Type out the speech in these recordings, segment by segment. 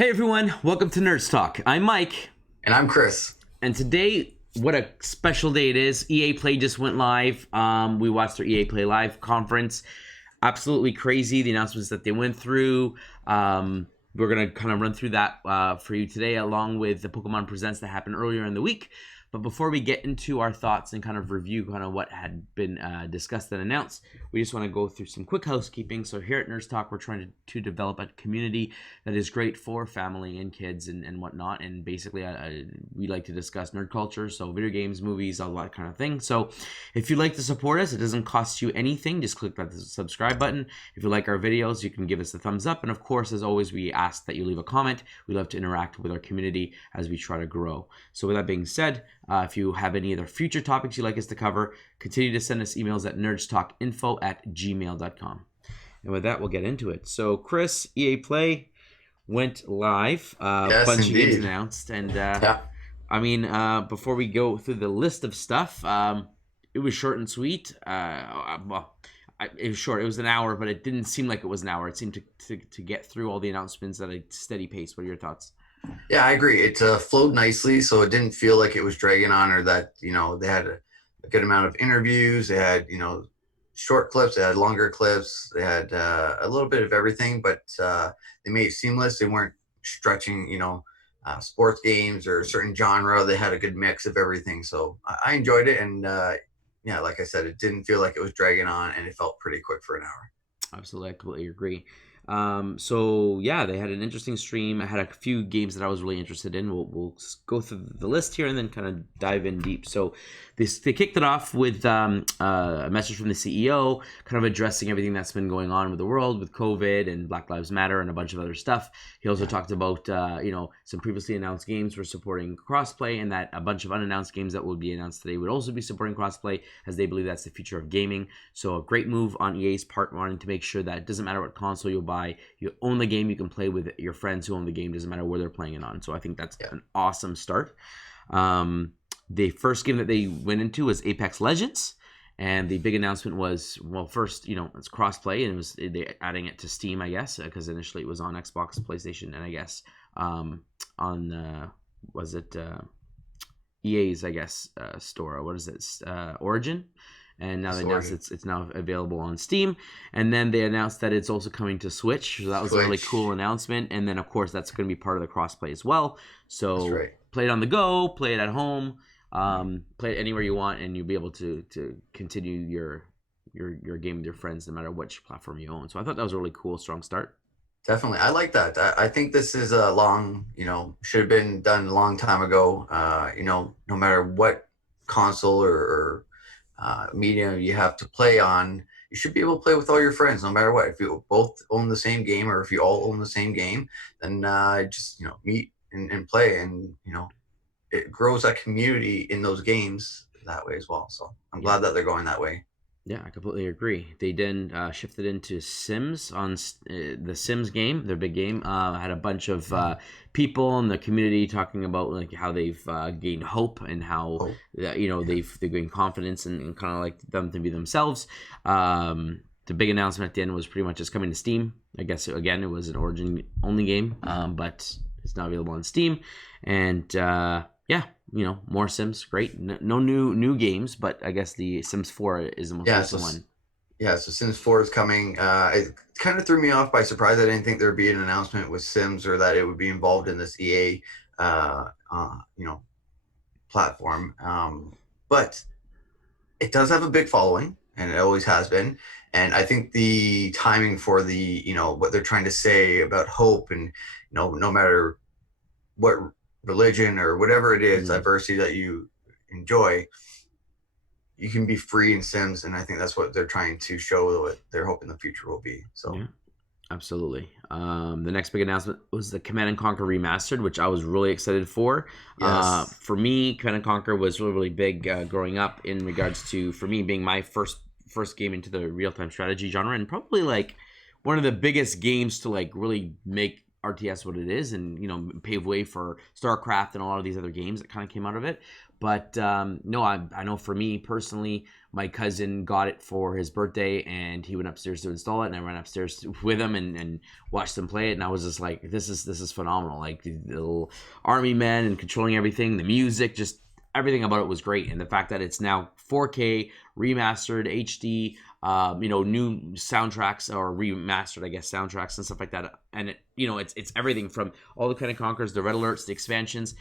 Hey everyone, welcome to Nerds Talk. I'm Mike, And I'm Chris. and today, what a special day it is. EA Play just went live. We watched their EA Play Live conference. Absolutely crazy, the announcements that they went through. We're going to kind of run through that for you today, along with the Pokemon Presents that happened earlier in the week. But before we get into our thoughts and kind of review kind of what had been discussed and announced, we just want to go through some quick housekeeping. So here at Nerds Talk, we're trying to develop a community that is great for family and kids and whatnot. And basically, we like to discuss nerd culture, so video games, movies, all that kind of thing. So if you'd like to support us, it doesn't cost you anything. Just click that subscribe button. If you like our videos, you can give us a thumbs up. And of course, as always, we ask that you leave a comment. We love to interact with our community as we try to grow. So with that being said, if you have any other future topics you'd like us to cover, continue to send us emails at nerdstalkinfo@gmail.com. And with that, we'll get into it. So, Chris, EA Play went live. Yes, Bunch indeed. of games announced. And, I mean, before we go through the list of stuff, it was short and sweet. It was short. It was an hour, but it didn't seem like it was an hour. It seemed to get through all the announcements at a steady pace. What are your thoughts? Yeah, I agree. It flowed nicely, so it didn't feel like it was dragging on or that, they had a good amount of interviews. They had, short clips, they had longer clips, they had a little bit of everything, but they made it seamless. They weren't stretching, sports games or a certain genre. They had a good mix of everything. So I enjoyed it. And yeah, like I said, it didn't feel like it was dragging on and it felt pretty quick for an hour. Absolutely, I completely agree. So yeah, they had an interesting stream. I had a few games that I was really interested in. We'll go through the list here and then kind of dive in deep. So they kicked it off with a message from the CEO, kind of addressing everything that's been going on with the world, with COVID and Black Lives Matter and a bunch of other stuff. He also talked about some previously announced games were supporting crossplay, and that a bunch of unannounced games that will be announced today would also be supporting crossplay, as they believe that's the future of gaming. So a great move on EA's part, wanting to make sure that it doesn't matter what console you buy, you own the game, you can play with your friends who own the game, doesn't matter where they're playing it on. So I think that's an awesome start. The first game that they went into was Apex Legends, and the big announcement was, well, first, it's crossplay, and they're adding it to Steam, I guess, because initially it was on Xbox, PlayStation, and I guess on EA's, I guess, store, or what is it, Origin. And now they announced it's now available on Steam. And then they announced that it's also coming to Switch. So that was a really cool announcement. And then, of course, that's going to be part of the crossplay as well. So play it on the go, play it at home, play it anywhere you want, and you'll be able to continue your game with your friends no matter which platform you own. So I thought that was a really cool, strong start. Definitely. I like that. I think this is a long, should have been done a long time ago. No matter what console or medium you have to play on, you should be able to play with all your friends no matter what. If you both own the same game or if you all own the same game, then just meet and play, and it grows that community in those games that way as well. So I'm glad that they're going that way. Yeah, I completely agree. They then shifted into Sims on the Sims game, their big game. Had a bunch of people in the community talking about like how they've gained hope and how they've gained confidence and kind of like them to be themselves. The big announcement at the end was pretty much it's coming to Steam. I guess again it was an Origin only game, but it's now available on Steam. And more Sims, great. No new games, but I guess the Sims 4 is the most recent one. Yeah, so Sims 4 is coming. It kind of threw me off by surprise. I didn't think there'd be an announcement with Sims or that it would be involved in this EA, platform. But it does have a big following, and it always has been. And I think the timing for the, what they're trying to say about hope and, no matter what religion or whatever it is, diversity that you enjoy, you can be free in Sims, and I think that's what they're trying to show what they're hoping the future will be. So yeah, absolutely. The next big announcement was the Command & Conquer Remastered, which I was really excited for. Yes. For me, Command & Conquer was really, really big growing up in regards to, for me, being my first game into the real-time strategy genre, and probably like one of the biggest games to like really make RTS what it is, and pave way for StarCraft and a lot of these other games that kind of came out of it. But no, I know for me personally, my cousin got it for his birthday, and he went upstairs to install it, and I went upstairs with him and watched him play it, and I was just like, this is phenomenal. Like the little army men and controlling everything, the music, just everything about it was great, and the fact that it's now 4K remastered HD, new soundtracks or remastered, I guess, soundtracks and stuff like that, and it's everything from all the kind of Conquers, the red alerts, the expansions.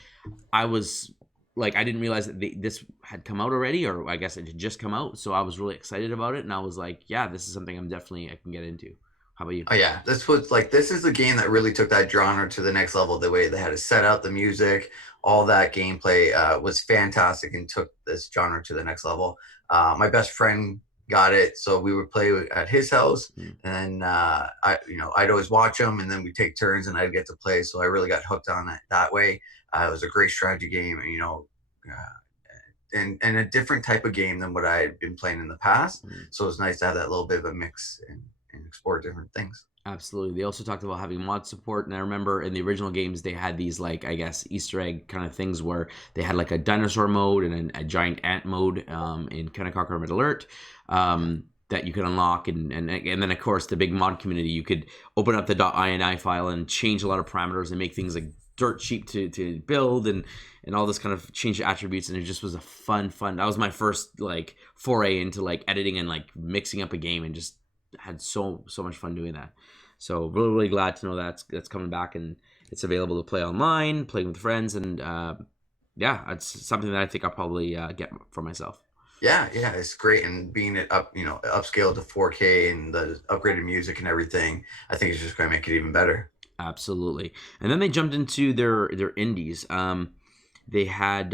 I was like, I didn't realize that this had come out already, or I guess it had just come out, so I was really excited about it, and I was like, yeah, this is something I can get into. How about you? Oh yeah, this is the game that really took that genre to the next level. The way they had it set out, the music, all that gameplay was fantastic and took this genre to the next level. My best friend got it, so we would play at his house, and I'd always watch him, and then we take turns, and I'd get to play. So I really got hooked on it that way. It was a great strategy game, and a different type of game than what I had been playing in the past. So it was nice to have that little bit of a mix and explore different things. Absolutely. They also talked about having mod support, and I remember in the original games they had these, like, I guess, Easter egg kind of things where they had like a dinosaur mode and a giant ant mode in Command & Conquer Red Alert that you could unlock, and then of course the big mod community, you could open up the .ini file and change a lot of parameters and make things like dirt cheap to build and all this kind of change attributes, and it just was a fun. That was my first like foray into like editing and like mixing up a game, and just had so much fun doing that. So really glad to know that's coming back, and it's available to play online, playing with friends, and it's something that I think I'll probably get for myself. Yeah, it's great, and being it upscaled to 4K and the upgraded music and everything, I think it's just going to make it even better. Absolutely. And then they jumped into their indies. They had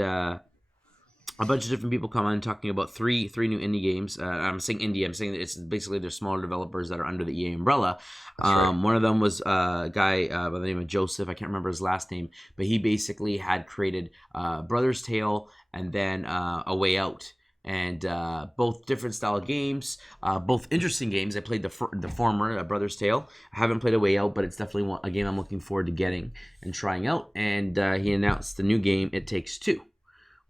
a bunch of different people come on talking about three new indie games. I'm saying indie. I'm saying that it's basically they're smaller developers that are under the EA umbrella. Right. One of them was a guy by the name of Joseph. I can't remember his last name, but he basically had created Brother's Tale and then A Way Out. And both different style games, both interesting games. I played the former, Brother's Tale. I haven't played A Way Out, but it's definitely a game I'm looking forward to getting and trying out. And he announced the new game, It Takes Two,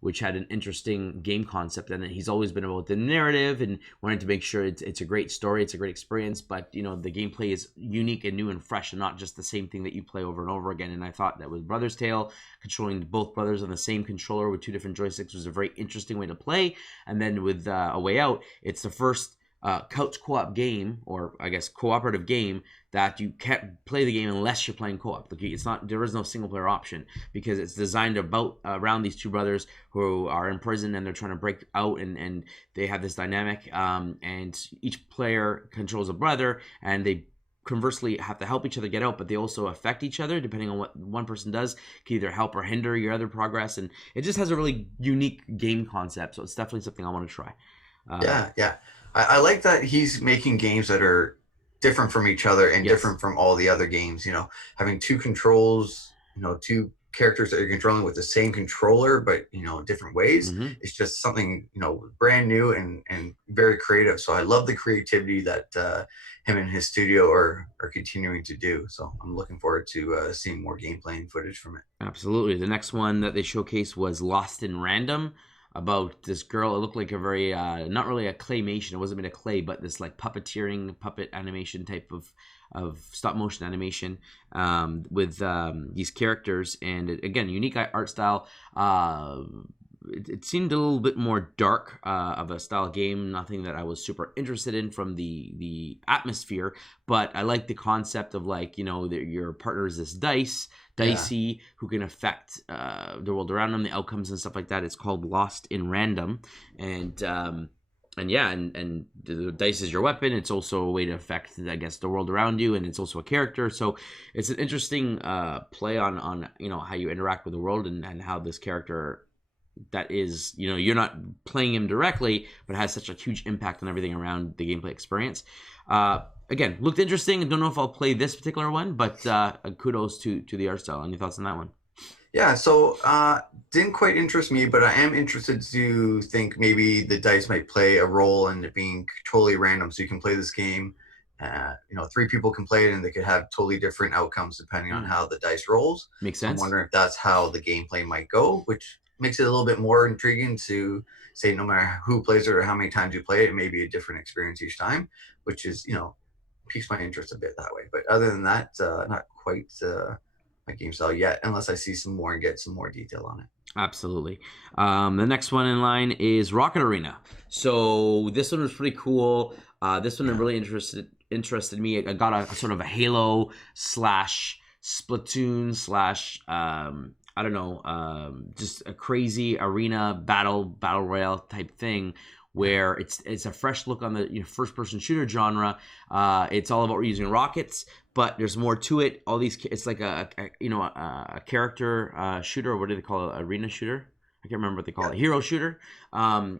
which had an interesting game concept, and he's always been about the narrative and wanted to make sure it's a great story, it's a great experience, but the gameplay is unique and new and fresh, and not just the same thing that you play over and over again. And I thought that with Brother's Tale, controlling both brothers on the same controller with two different joysticks was a very interesting way to play. And then with A Way Out, it's the first couch co-op game, or I guess cooperative game, that you can't play the game unless you're playing co-op. There is no single player option, because it's designed around these two brothers who are in prison, and they're trying to break out, and they have this dynamic, and each player controls a brother, and they conversely have to help each other get out, but they also affect each other depending on what one person does. Can either help or hinder your other progress, and it just has a really unique game concept. So it's definitely something I want to try. Yeah. I like that he's making games that are different from each other and different from all the other games. Having two controls, two characters that you're controlling with the same controller, but different ways. Mm-hmm. It's just something brand new and very creative. So I love the creativity that him and his studio are continuing to do. So I'm looking forward to seeing more gameplay and footage from it. Absolutely. The next one that they showcased was Lost in Random, about this girl. It looked like a very not really a claymation, it wasn't made of clay, but this like puppeteering, puppet animation type of stop motion animation with these characters, and again, unique art style. It seemed a little bit more dark of a style game, nothing that I was super interested in from the atmosphere, but I like the concept of like, your partner is this dicey who can affect the world around them, the outcomes and stuff like that. It's called Lost in Random, and the dice is your weapon. It's also a way to affect, I guess, the world around you, and it's also a character. So it's an interesting play on how you interact with the world, and how this character that is, you're not playing him directly, but has such a huge impact on everything around the gameplay experience. Again, looked interesting. I don't know if I'll play this particular one, but kudos to the art style. Any thoughts on that one? Yeah, so didn't quite interest me, but I am interested to think maybe the dice might play a role in it being totally random. So you can play this game You know, three people can play it and they could have totally different outcomes depending on Mm, how the dice rolls. makes So I'm sense. wondering if that's how the gameplay might go, which makes it a little bit more intriguing to say no matter who plays it or how many times you play it, it may be a different experience each time, which is, you know, piques my interest a bit that way. But other than that, not quite my game style yet, unless I see some more and get some more detail on it. Absolutely. The next one in line is Rocket Arena. So this one was pretty cool. This one Yeah. really interested me. I got a sort of a Halo slash Splatoon slash I don't know, just a crazy arena battle royale type thing where it's a fresh look on the first person shooter genre. It's all about using rockets, but there's more to it. All these, it's like a character shooter, or what do they call it? Arena shooter. I can't remember what they call Yeah. it. Hero shooter,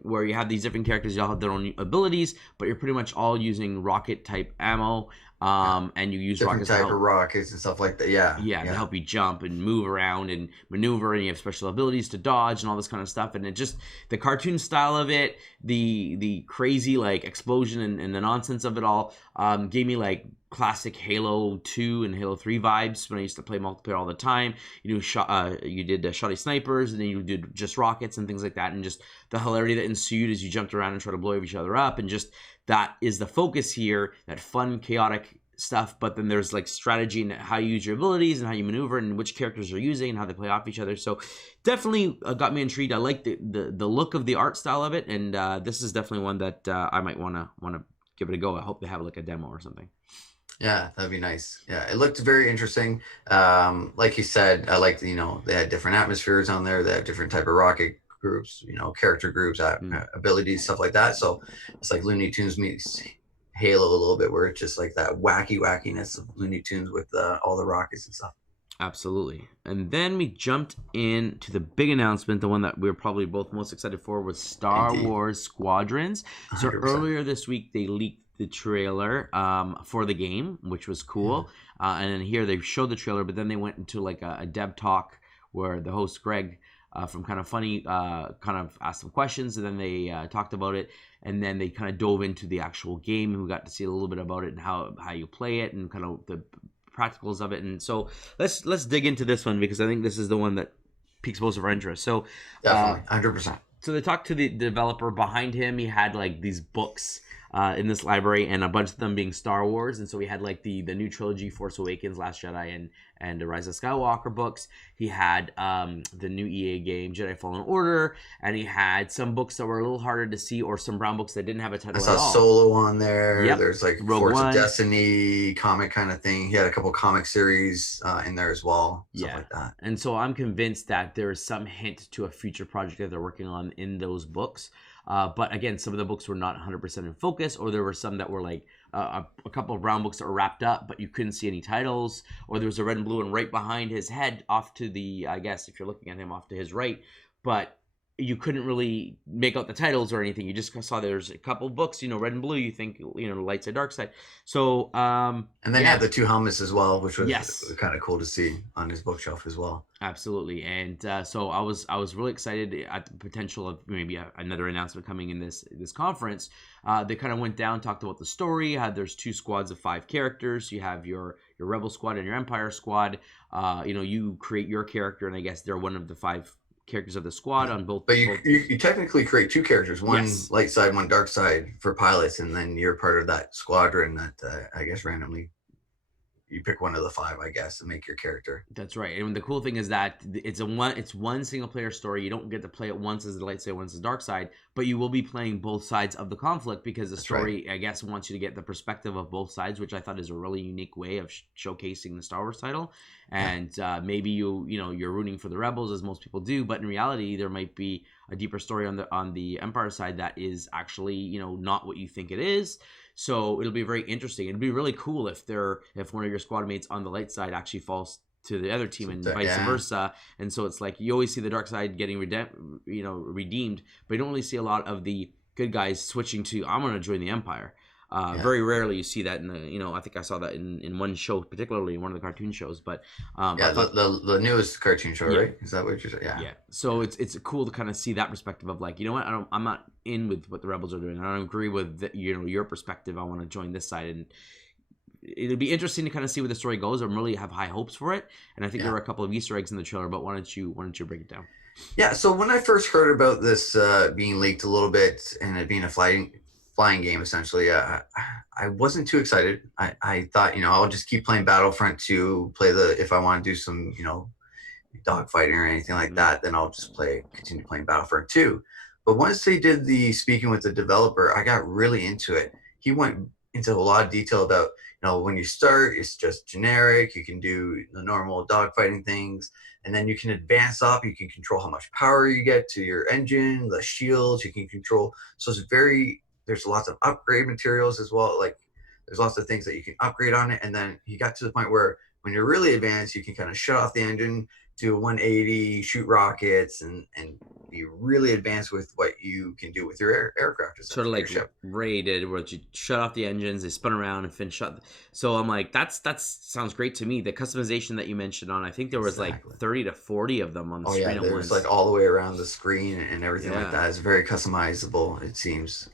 where you have these different characters. You all have their own abilities, but you're pretty much all using rocket type ammo. And you use Different rockets to type help. of rockets and stuff like that. Yeah. Yeah, to help you jump and move around and maneuver, and you have special abilities to dodge and all this kind of stuff. And it just, the cartoon style of it, the crazy like explosion and the nonsense of it all, gave me like classic Halo 2 and Halo 3 vibes when I used to play multiplayer all the time. You did shotty snipers, and then you did just rockets and things like that, and just the hilarity that ensued as you jumped around and tried to blow each other up, and just that is the focus here, that fun, chaotic stuff. But then there's like strategy and how you use your abilities and how you maneuver and which characters you're using and how they play off each other. So definitely got me intrigued. I like the look of the art style of it, and this is definitely one that I might want to give it a go. I hope they have like a demo or something. Yeah, that'd be nice. Yeah, it looked very interesting. Like you said, I like, you know, they had different atmospheres on there. They have different type of rocket groups, you know, character groups, abilities, stuff like that. So it's like Looney Tunes meets Halo a little bit, where it's just like that wackiness of Looney Tunes with all the rockets and stuff. Absolutely. And then we jumped into the big announcement, the one that we were probably both most excited for, was Star Indeed, Wars Squadrons. So 100%. earlier this week, they leaked the trailer for the game, which was Yeah. cool. And then here they showed the trailer, but then they went into like a dev talk where the host, Greg, from Kind of Funny, kind of asked some questions, and then they talked about it. And then they kind of dove into the actual game, and we got to see a little bit about it and how you play it and kind of the practicals of it. And so let's dig into this one, because I think this is the one that piques most of our interest. So Definitely, 100%. so they talked to the developer behind him. He had like these books in this library, and a bunch of them being Star Wars. And so we had like the new trilogy, Force Awakens, Last Jedi, and the Rise of Skywalker books. He had the new EA game, Jedi Fallen Order, and he had some books that were a little harder to see, or some brown books that didn't have a I title saw at all. Solo on there. Yep. There's like Rogue Force One. of Destiny comic kind of thing. He had a couple comic series in there as well. Stuff Yeah. like that. And so I'm convinced that there is some hint to a future project that they're working on in those books. But again, some of the books were not 100% in focus, or there were some that were like a couple of brown books that were wrapped up, but you couldn't see any titles, or there was a red and blue one right behind his head off to the, I guess, if you're looking at him, off to his right, but you couldn't really make out the titles or anything. You just saw there's a couple books, red and blue, you think, light side, dark side. So, And then you had the two helmets as well, which was Yes. kind of cool to see on his bookshelf as well. Absolutely. And so I was really excited at the potential of maybe another announcement coming in this conference. They kind of went down, talked about the story. There's 2 squads of 5 characters. You have your Rebel squad and your Empire squad. You create your character, and I guess they're one of the 5 characters of the squad on both. But you technically create 2 characters, one Yes. light side, one dark side for pilots, and then you're part of that squadron that I guess randomly you pick one of the 5, I guess, to make your character. That's right. And the cool thing is that it's one single player story. You don't get to play it once as the light side, once as the dark side, but you will be playing both sides of the conflict, because the story, I guess, wants you to get the perspective of both sides, which I thought is a really unique way of showcasing the Star Wars title. And maybe you're rooting for the rebels, as most people do, but in reality, there might be a deeper story on the Empire side that is actually not what you think it is. So it'll be very interesting. It'd be really cool if one of your squad mates on the light side actually falls to the other team, and vice versa. And so it's like you always see the dark side getting redeemed, but you don't really see a lot of the good guys switching to, I'm going to join the Empire. Very rarely you see that in the, I think I saw that in one show, particularly in one of the cartoon shows. But the newest cartoon show, right? Is that what you're saying? Yeah. So it's cool to kind of see that perspective of like, I'm not in with what the rebels are doing. I don't agree with your perspective. I want to join this side, and it'll be interesting to kind of see where the story goes. I really have high hopes for it, and I think there Yeah. were a couple of Easter eggs in the trailer. But why don't you break it down? Yeah, so when I first heard about this being leaked a little bit and it being a flying game, essentially, I wasn't too excited. I thought, I'll just keep playing Battlefront 2, play if I want to do some, dogfighting or anything like Mhm. that, then I'll just continue playing Battlefront 2. But once they did the speaking with the developer, I got really into it. He went into a lot of detail about, when you start, it's just generic. You can do the normal dogfighting things, and then you can advance up. You can control how much power you get to your engine, the shields you can control. So there's lots of upgrade materials as well. Like there's lots of things that you can upgrade on it. And then he got to the point where when you're really advanced, you can kind of shut off the engine, do a 180, shoot rockets, and be really advanced with what you can do with your aircraft, Sort of essentially, your like ship. Ray did, where you shut off the engines, they spun around and Finn shut. So I'm like, that's sounds great to me. The customization that you mentioned on, I think there was like Exactly. 30 to 40 of them on the Oh yeah, screen at there's once. like all the way around the screen and everything like Yeah. that. It's very customizable, it seems.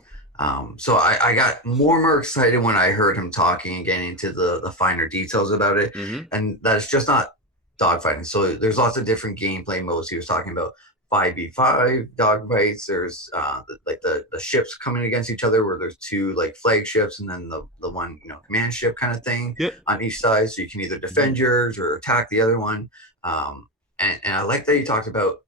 So I got more and more excited when I heard him talking and getting into the finer details about it. Mm-hmm. And that it's just not dogfighting. So there's lots of different gameplay modes. He was talking about 5v5 dogfights. There's the ships coming against each other where there's two like flagships and then the one, command ship kind of thing Yep. on each side. So you can either defend yours or attack the other one. And I like that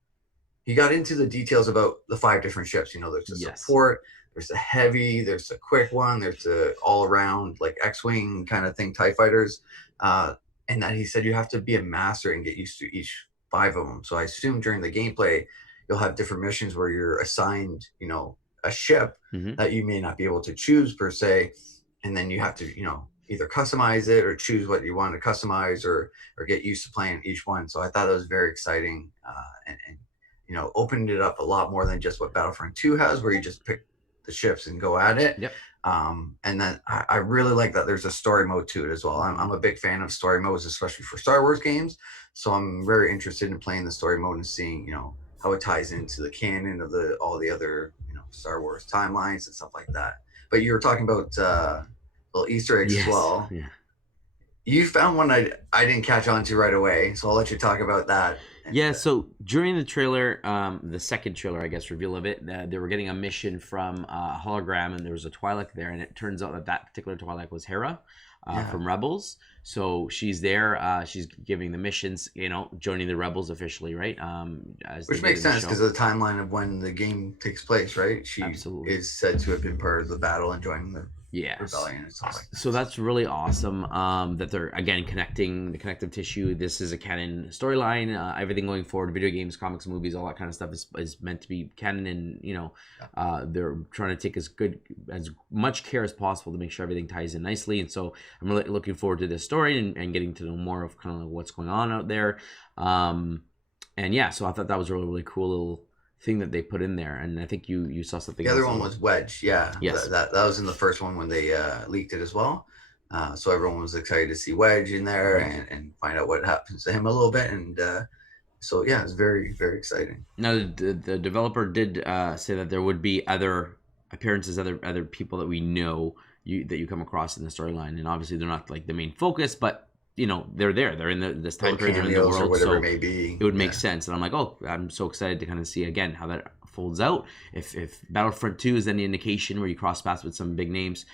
he got into the details about the 5 different ships. There's the Yes. support, there's the heavy, there's the quick one, there's the all around like X-wing kind of thing, TIE fighters. And that he said you have to be a master and get used to each 5 of them. So I assume during the gameplay, you'll have different missions where you're assigned, a ship Mm-hmm. that you may not be able to choose per se, and then you have to, either customize it or choose what you want to customize or get used to playing each one. So I thought it was very exciting, and opened it up a lot more than just what Battlefront 2 has, where you just pick the ships and go at it. Yep. And then I really like that there's a story mode to it as well. I'm a big fan of story modes, especially for Star Wars games. So I'm very interested in playing the story mode and seeing, how it ties into the canon of all the other, Star Wars timelines and stuff like that. But you were talking about little Easter eggs as Yes. well. Yeah. You found one I didn't catch on to right away, so I'll let you talk about that. Yeah, so during the trailer, the second trailer, I guess, reveal of it, they were getting a mission from a hologram, and there was a Twi'lek there, and it turns out that particular Twi'lek was Hera from Rebels. So she's there, she's giving the missions, joining the Rebels officially, right? Which makes sense because of the timeline of when the game takes place, right? She Absolutely. is said to have been part of the battle and joining the rebellion and stuff like that. So that's really awesome that they're again connecting the connective tissue. This is a canon storyline. Everything going forward, video games, comics, movies, all that kind of stuff is meant to be canon, and they're trying to take as much care as possible to make sure everything ties in nicely. And so I'm really looking forward to this story and getting to know more of kind of what's going on out there. And yeah, so I thought that was a really, really cool little thing that they put in there, and I think you saw something. The other one was Wedge. Yeah, yes, that was in the first one when they leaked it as well. So everyone was excited to see Wedge in there and find out what happens to him a little bit. And so yeah, it's very, very exciting. Now the developer did say that there would be other appearances, other people that we know that you come across in the storyline, and obviously they're not like the main focus, but they're there. They're in this time period, they're in the world, or whatever so it may be. It would make sense. And I'm like, oh, I'm so excited to kind of see again how that folds out. If Battlefront 2 is any indication where you cross paths with some big names,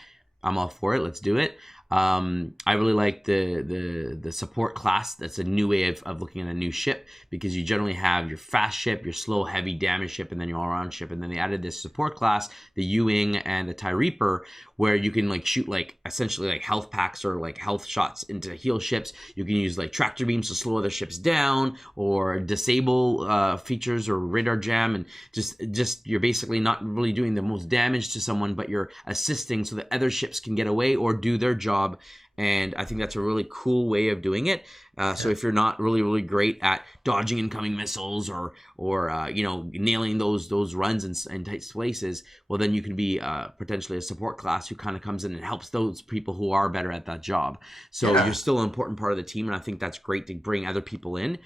I'm all for it. Let's do it. I really like the support class. That's a new way of looking at a new ship, because you generally have your fast ship, your slow, heavy damage ship, and then your all-around ship. And then they added this support class, the U-Wing and the TIE Reaper, where you can like shoot like essentially like health packs or like health shots into heal ships. You can use like tractor beams to slow other ships down, or disable features or radar jam, and just you're basically not really doing the most damage to someone, but you're assisting so that other ships can get away or do their job. And I think that's a really cool way of doing it. So if you're not really great at dodging incoming missiles or nailing those runs in tight places, well then you can be potentially a support class who kind of comes in and helps those people who are better at that job. So you're Yeah. still an important part of the team, and I think that's great to bring other people in.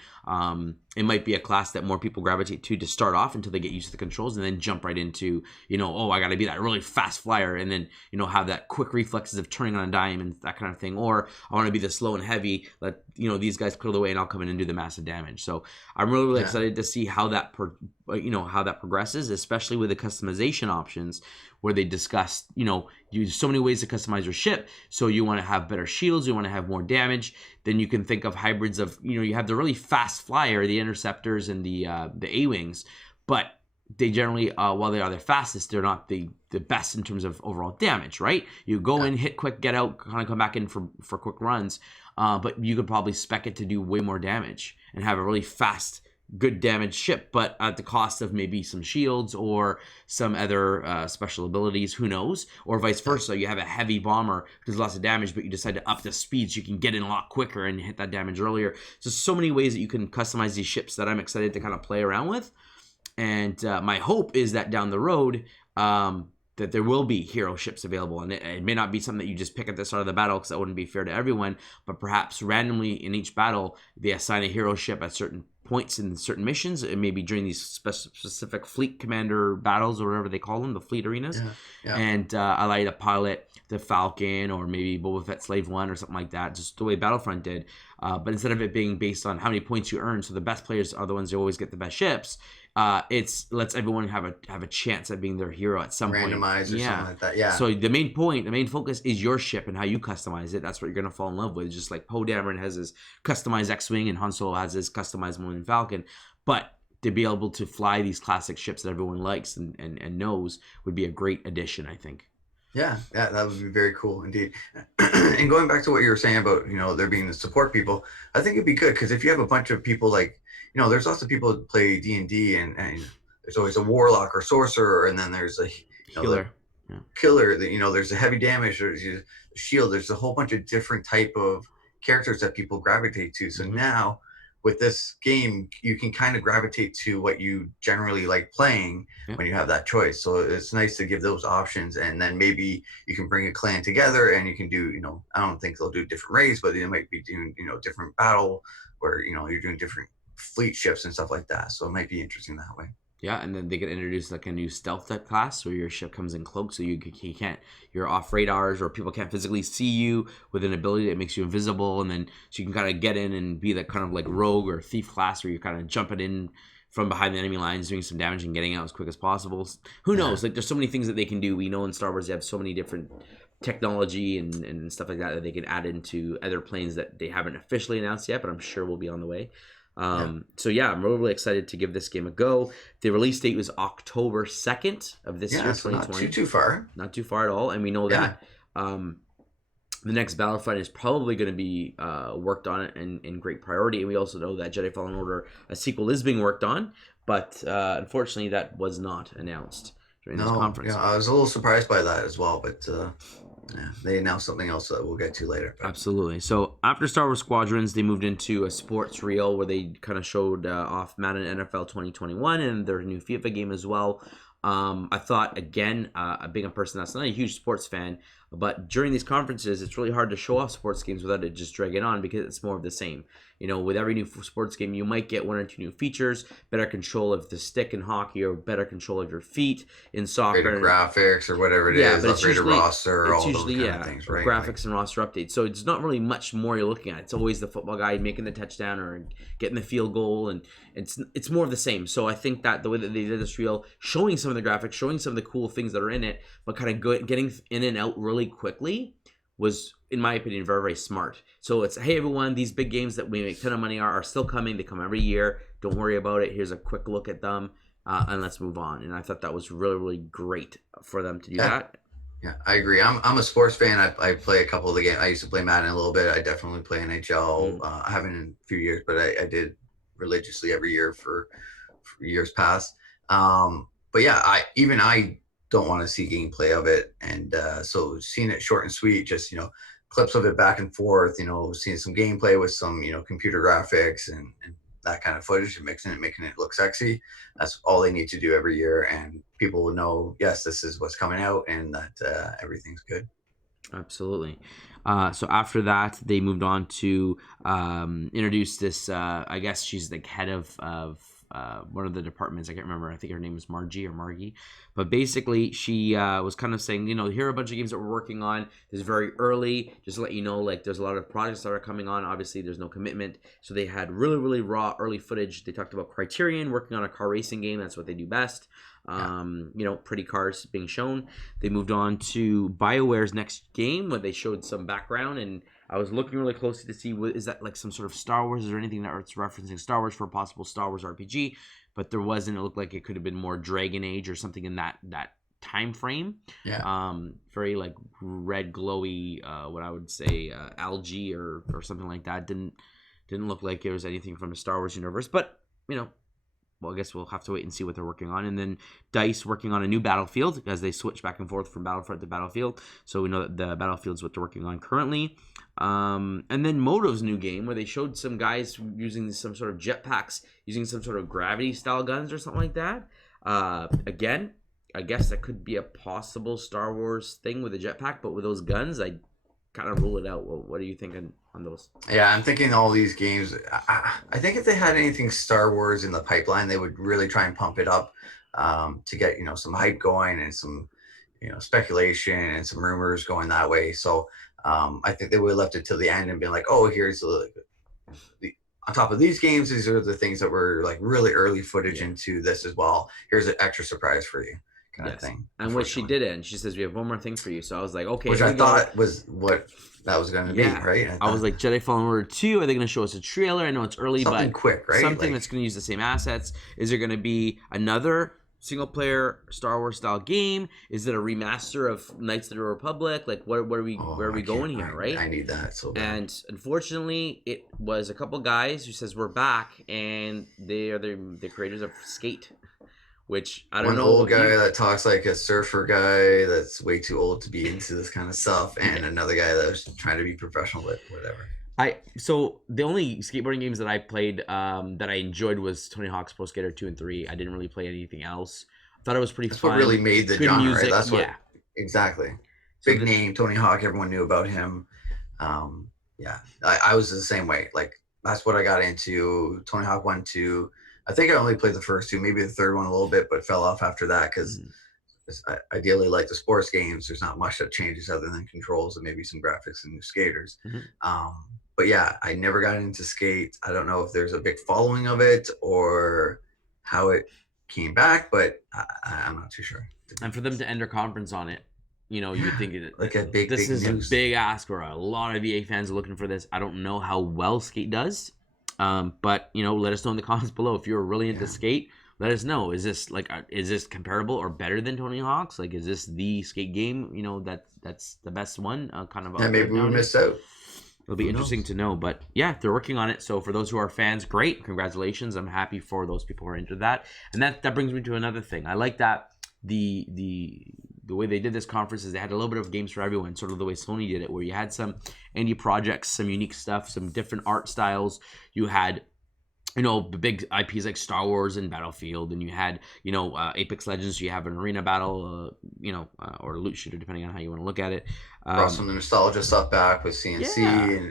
It might be a class that more people gravitate to start off until they get used to the controls, and then jump right into oh, I got to be that really fast flyer, and then have that quick reflexes of turning on a dime and that kind of thing. Or I want to be the slow and heavy, let these guys clear the way and I'll come in and do the massive damage. So I'm really Yeah. excited to see how that how that progresses, especially with the customization options, where they discuss use so many ways to customize your ship. So you want to have better shields, you want to have more damage. Then you can think of hybrids of you have the really fast flyer, the interceptors and the A-wings, but they generally, while they are the fastest, they're not the best in terms of overall damage, right? You go in, hit quick, get out, kind of come back in for quick runs, but you could probably spec it to do way more damage and have a really fast, good damage ship, but at the cost of maybe some shields or some other special abilities, who knows? Or vice versa, you have a heavy bomber who does lots of damage, but you decide to up the speed so you can get in a lot quicker and hit that damage earlier. So many ways that you can customize these ships that I'm excited to kind of play around with. And my hope is that down the road, that there will be hero ships available. And it may not be something that you just pick at the start of the battle, because that wouldn't be fair to everyone, but perhaps randomly in each battle, they assign a hero ship at certain points in certain missions. It may be during these specific fleet commander battles, or whatever they call them, the fleet arenas. And allow you to pilot the Falcon, or maybe Boba Fett Slave 1 or something like that, just the way Battlefront did. But instead of it being based on how many points you earn, so the best players are the ones who always get the best ships, it's lets everyone have a chance at being their hero at some point. Randomized or something like that. Yeah. So the main focus is your ship and how you customize it. That's what you're gonna fall in love with. Just like Poe Dameron has his customized X-wing and Han Solo has his customized Millennium Falcon, but to be able to fly these classic ships that everyone likes and knows would be a great addition, I think. Yeah, that would be very cool indeed. And going back to what you were saying about there being the support people, I think it'd be good, because if you have a bunch of people like there's lots of people that play D&D, and there's always a warlock or sorcerer, and then there's a Healer. killer. There's a heavy damage, there's a shield. There's a whole bunch of different type of characters that people gravitate to. So now with this game, you can kind of gravitate to what you generally like playing when you have that choice. So it's nice to give those options, and then maybe you can bring a clan together and you can do, I don't think they'll do different raids, but they might be doing, different battle where, you're doing different fleet ships and stuff like that. So it might be interesting that way. Yeah, and then they could introduce like a new stealth type class where your ship comes in cloaked, so you're off radars, or people can't physically see you, with an ability that makes you invisible, and then so you can kind of get in and be that kind of like rogue or thief class where you're kind of jumping in from behind the enemy lines, doing some damage and getting out as quick as possible. Who knows? Like there's so many things that they can do. We know in Star Wars they have so many different technology and stuff like that they can add into other planes that they haven't officially announced yet, but I'm sure will be on the way. So yeah, I'm really excited to give this game a go. The release date was October 2nd of this year, 2020. Not too far. Not too far at all. And we know that the next Battlefront is probably going to be worked on in great priority. And we also know that Jedi Fallen Order, a sequel, is being worked on, but unfortunately that was not announced during this conference. Yeah, I was a little surprised by that as well, but they announced something else that we'll get to later. But. Absolutely. So after Star Wars Squadrons, they moved into a sports reel where they kind of showed off Madden NFL 2021 and their new FIFA game as well. I thought, again, being a person that's not a huge sports fan, but during these conferences, it's really hard to show off sports games without it just dragging on, because it's more of the same. With every new sports game, you might get one or two new features, better control of the stick in hockey, or better control of your feet in soccer. Upgraded graphics or whatever it is, but upgraded roster, all those kind of things, right? Graphics and roster updates. So it's not really much more you're looking at. It's always the football guy making the touchdown or getting the field goal, and it's more of the same. So I think that the way that they did this reel, showing some of the graphics, showing some of the cool things that are in it, but kind of getting in and out really quickly, was, in my opinion, very, very smart. So it's, hey, everyone, these big games that we make a ton of money are still coming. They come every year. Don't worry about it. Here's a quick look at them, and let's move on. And I thought that was really, really great for them to do that. Yeah, I agree. I'm a sports fan. I play a couple of the games. I used to play Madden a little bit. I definitely play NHL. I haven't in a few years, but I did religiously every year for years past. But yeah, I don't want to see gameplay of it, and so seeing it short and sweet, just clips of it back and forth, seeing some gameplay with some, computer graphics and that kind of footage and mixing it, making it look sexy. That's all they need to do every year. And people will know, yes, this is what's coming out and that everything's good. Absolutely. So after that, they moved on to introduce this. I guess she's like head of one of the departments. I can't remember. I think her name is Margie. But basically, she was kind of saying, here are a bunch of games that we're working on. This is very early. Just to let you know, like there's a lot of projects that are coming on. Obviously, there's no commitment. So they had really, really raw early footage. They talked about Criterion working on a car racing game. That's what they do best. Pretty cars being shown. They moved on to BioWare's next game where they showed some background, and I was looking really closely to see is that like some sort of Star Wars or anything that's referencing Star Wars for a possible Star Wars RPG, but there wasn't. It looked like it could have been more Dragon Age or something in that time frame. Very like red glowy, what I would say algae or something like that. Didn't look like it was anything from the Star Wars universe, but well, I guess we'll have to wait and see what they're working on. And then DICE working on a new Battlefield as they switch back and forth from Battlefront to Battlefield. So we know that the Battlefield's what they're working on currently. And then Moto's new game where they showed some guys using some sort of jetpacks, using some sort of gravity-style guns or something like that. Again, I guess that could be a possible Star Wars thing with a jetpack, but with those guns, I kind of rule it out. Well, what are you thinking on those? Yeah, I'm thinking all these games. I think if they had anything Star Wars in the pipeline, they would really try and pump it up to get some hype going and some speculation and some rumors going that way. So I think they would have left it till the end and been like, oh, here's the on top of these games, these are the things that were like really early footage into this as well. Here's an extra surprise for you. Kind of thing. And what she did and she says, we have one more thing for you. So I was like, okay. Which I thought was what that was going to be, right? I was like, Jedi Fallen Order 2, are they going to show us a trailer? I know it's early, something but quick, right? Something that's going to use the same assets. Is there going to be another single-player Star Wars style game? Is it a remaster of Knights of the Republic? Like, where are we going here, right? I need that so bad. And unfortunately, it was a couple guys who says we're back, and they are the creators of Skate. Which I don't know. One old guy that talks like a surfer guy that's way too old to be into this kind of stuff, and another guy that's trying to be professional, but whatever. So the only skateboarding games that I played that I enjoyed was Tony Hawk's Pro Skater 2 and 3. I didn't really play anything else. I thought it was pretty fun. What really made the genre, music, right? That's what exactly. Big name, Tony Hawk. Everyone knew about him. I was the same way. Like that's what I got into. Tony Hawk 1, 2. I think I only played the first two, maybe the third one a little bit, but fell off after that because I ideally like the sports games. There's not much that changes other than controls and maybe some graphics and new skaters. But yeah, I never got into Skate. I don't know if there's a big following of it or how it came back, but I'm not too sure. And for them to end their conference on it, you would think like a big this big is news. A big ask, or a lot of EA fans are looking for this. I don't know how well Skate does. But let us know in the comments below if you're really into Skate. Let us know. Is this comparable or better than Tony Hawk's? Like, is this the Skate game? That's the best one. Kind of. Yeah, maybe we missed out. It'll be interesting to know, but yeah, they're working on it. So for those who are fans, great, congratulations. I'm happy for those people who are into that. And that brings me to another thing. I like that the way they did this conference is they had a little bit of games for everyone, sort of the way Sony did it, where you had some indie projects, some unique stuff, some different art styles. You had, the big IPs like Star Wars and Battlefield, and you had, Apex Legends. So you have an arena battle, or a loot shooter, depending on how you want to look at it. Brought some nostalgia stuff back with CNC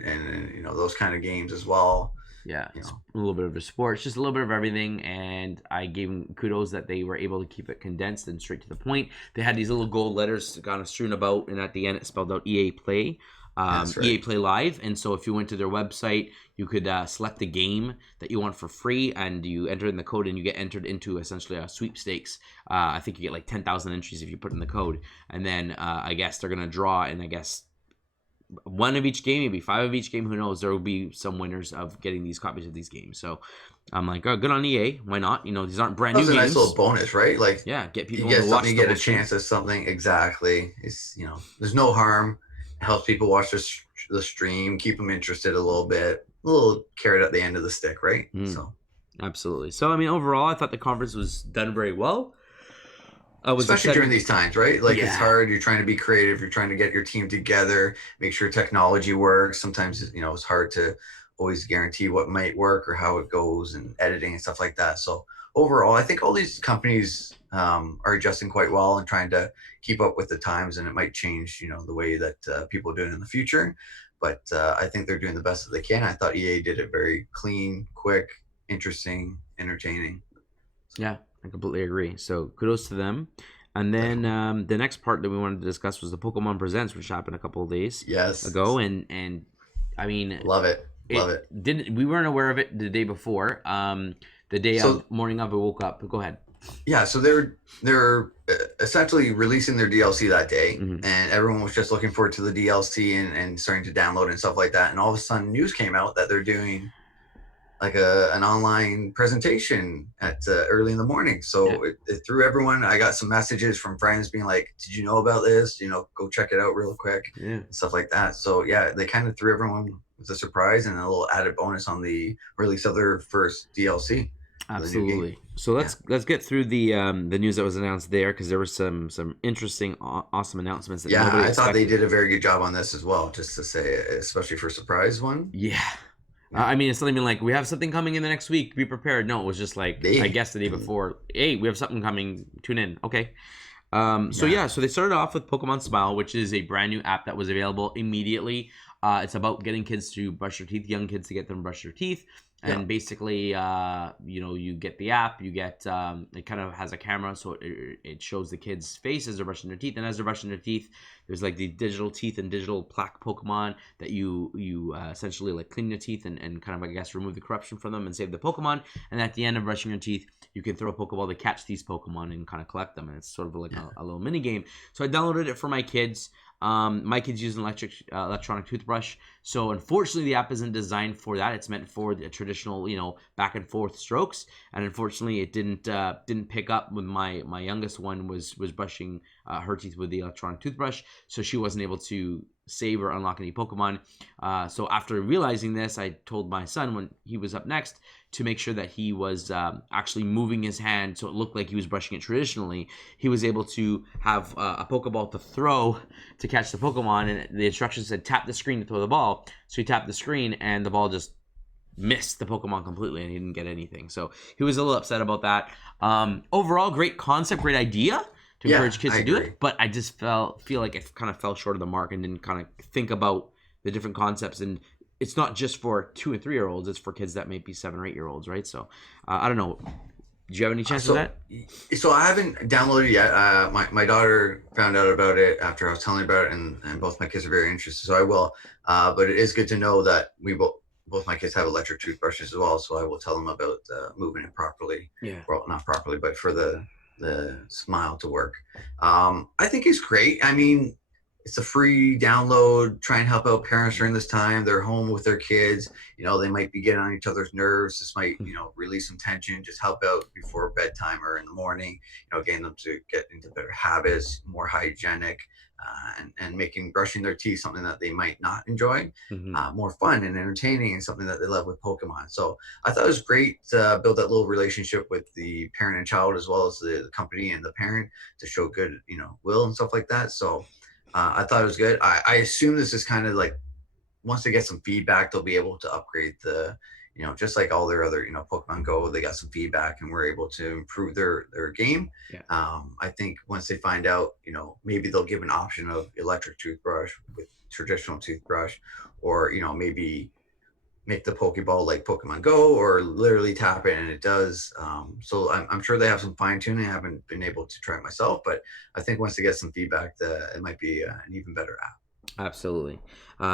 and those kind of games as well. Yeah, it's a little bit of a sport. It's just a little bit of everything, and I gave them kudos that they were able to keep it condensed and straight to the point. They had these little gold letters kind of strewn about, and at the end it spelled out EA Play, right. EA Play Live. And so if you went to their website, you could select the game that you want for free, and you enter in the code, and you get entered into essentially a sweepstakes. I think you get like 10,000 entries if you put in the code, and then I guess they're gonna draw, and I guess one of each game, maybe 5 of each game, who knows, there will be some winners of getting these copies of these games. So I'm like, oh, good on EA, why not? These aren't brand new games. That's a nice little bonus, right? Like, get people to watch, you get a chance at something. Exactly. It's there's no harm. It helps people watch the stream, keep them interested a little bit, a little carrot at the end of the stick, right? So absolutely. So I mean, overall, I thought the conference was done very well. I was Especially excited. during these times, right? Like it's Yeah. hard. You're trying to be creative. You're trying to get your team together, make sure technology works. Sometimes, it's hard to always guarantee what might work or how it goes and editing and stuff like that. So overall, I think all these companies are adjusting quite well and trying to keep up with the times. And it might change, the way that people do it in the future. But I think they're doing the best that they can. I thought EA did it very clean, quick, interesting, entertaining. Yeah, I completely agree. So kudos to them. And then Definitely. the next part that we wanted to discuss was the Pokemon Presents, which happened a couple of days Yes. ago, and I mean, Love it. Love it it. didn't. We weren't aware of it the day before. The day of So morning of, I woke up. Go ahead. yeah, so they're essentially releasing their DLC that day, Hmm. and everyone was just looking forward to the DLC and starting to download and stuff like that. And all of a sudden, news came out that they're doing like an online presentation at early in the morning. Yeah, So it threw everyone. I got some messages from friends being like, "Did you know about this? Go check it out real quick," yeah. and stuff like that. So yeah, they kind of threw everyone with a surprise and a little added bonus on the release of their first DLC for the new game. Absolutely. So Yeah. let's get through the news that was announced there, because there were some interesting, awesome announcements that Yeah, nobody I thought they expected. did a very good job on this as well, just to say, especially for surprise one. Yeah. Yeah. I mean, it's not even like we have something coming in the next week. Be prepared. No, it was just like, I They, guess the day before. Hey, we have something coming. Tune in. Okay. So yeah, yeah, so they started off with Pokemon Smile, which is a brand new app that was available immediately. It's about getting kids to brush their teeth, young kids to get them to brush their teeth. yeah, And basically, you get the app. You get it kind of has a camera, so it shows the kids' face as they're brushing their teeth. And as they're brushing their teeth, there's like the digital teeth and digital plaque Pokemon that you essentially like clean your teeth and kind of, I guess, remove the corruption from them and save the Pokemon. And at the end of brushing your teeth, you can throw a Pokeball to catch these Pokemon and kind of collect them. And it's sort of like yeah. a little mini game. So I downloaded it for my kids. My kids use an electronic toothbrush. So unfortunately, the app isn't designed for that. It's meant for the traditional, back and forth strokes. And unfortunately, it didn't pick up when my youngest one was brushing her teeth with the electronic toothbrush. So she wasn't able to save or unlock any Pokemon. So after realizing this, I told my son when he was up next to make sure that he was actually moving his hand so it looked like he was brushing it traditionally. He was able to have a Pokeball to throw to catch the Pokemon, and the instructions said tap the screen to throw the ball. So he tapped the screen, and the ball just missed the Pokemon completely, and he didn't get anything. So he was a little upset about that. Overall, great concept, great idea to Yeah, encourage kids I to do agree. it, but I just feel like it kind of fell short of the mark and didn't kind of think about the different concepts. And it's not just for 2 and 3 year olds; it's for kids that may be 7 or 8 year olds, right? So I don't know. Did you have any chance of So, that? so I haven't downloaded it yet. My daughter found out about it after I was telling her about it, and both my kids are very interested. So I will. But it is good to know that we both my kids have electric toothbrushes as well. So I will tell them about moving it properly. Yeah. Well, not properly, but for the Smile to work. I think it's great. I mean, it's a free download. Try and help out parents during this time. They're home with their kids. They might be getting on each other's nerves. This might, release some tension. Just help out before bedtime or in the morning. Getting them to get into better habits, more hygienic, and making brushing their teeth something that they might not enjoy, Mm-hmm. more fun and entertaining, and something that they love with Pokemon. So I thought it was great to build that little relationship with the parent and child, as well as the company and the parent, to show good, will and stuff like that. So I thought it was good. I assume this is kind of like once they get some feedback, they'll be able to upgrade just like all their other, Pokemon Go, they got some feedback and we're able to improve their game. Yeah. I think once they find out, maybe they'll give an option of electric toothbrush with traditional toothbrush, or, maybe make the Pokeball like Pokemon Go, or literally tap it and it does. So I'm sure they have some fine tuning. I haven't been able to try it myself, but I think once they get some feedback, it might be an even better app. Absolutely.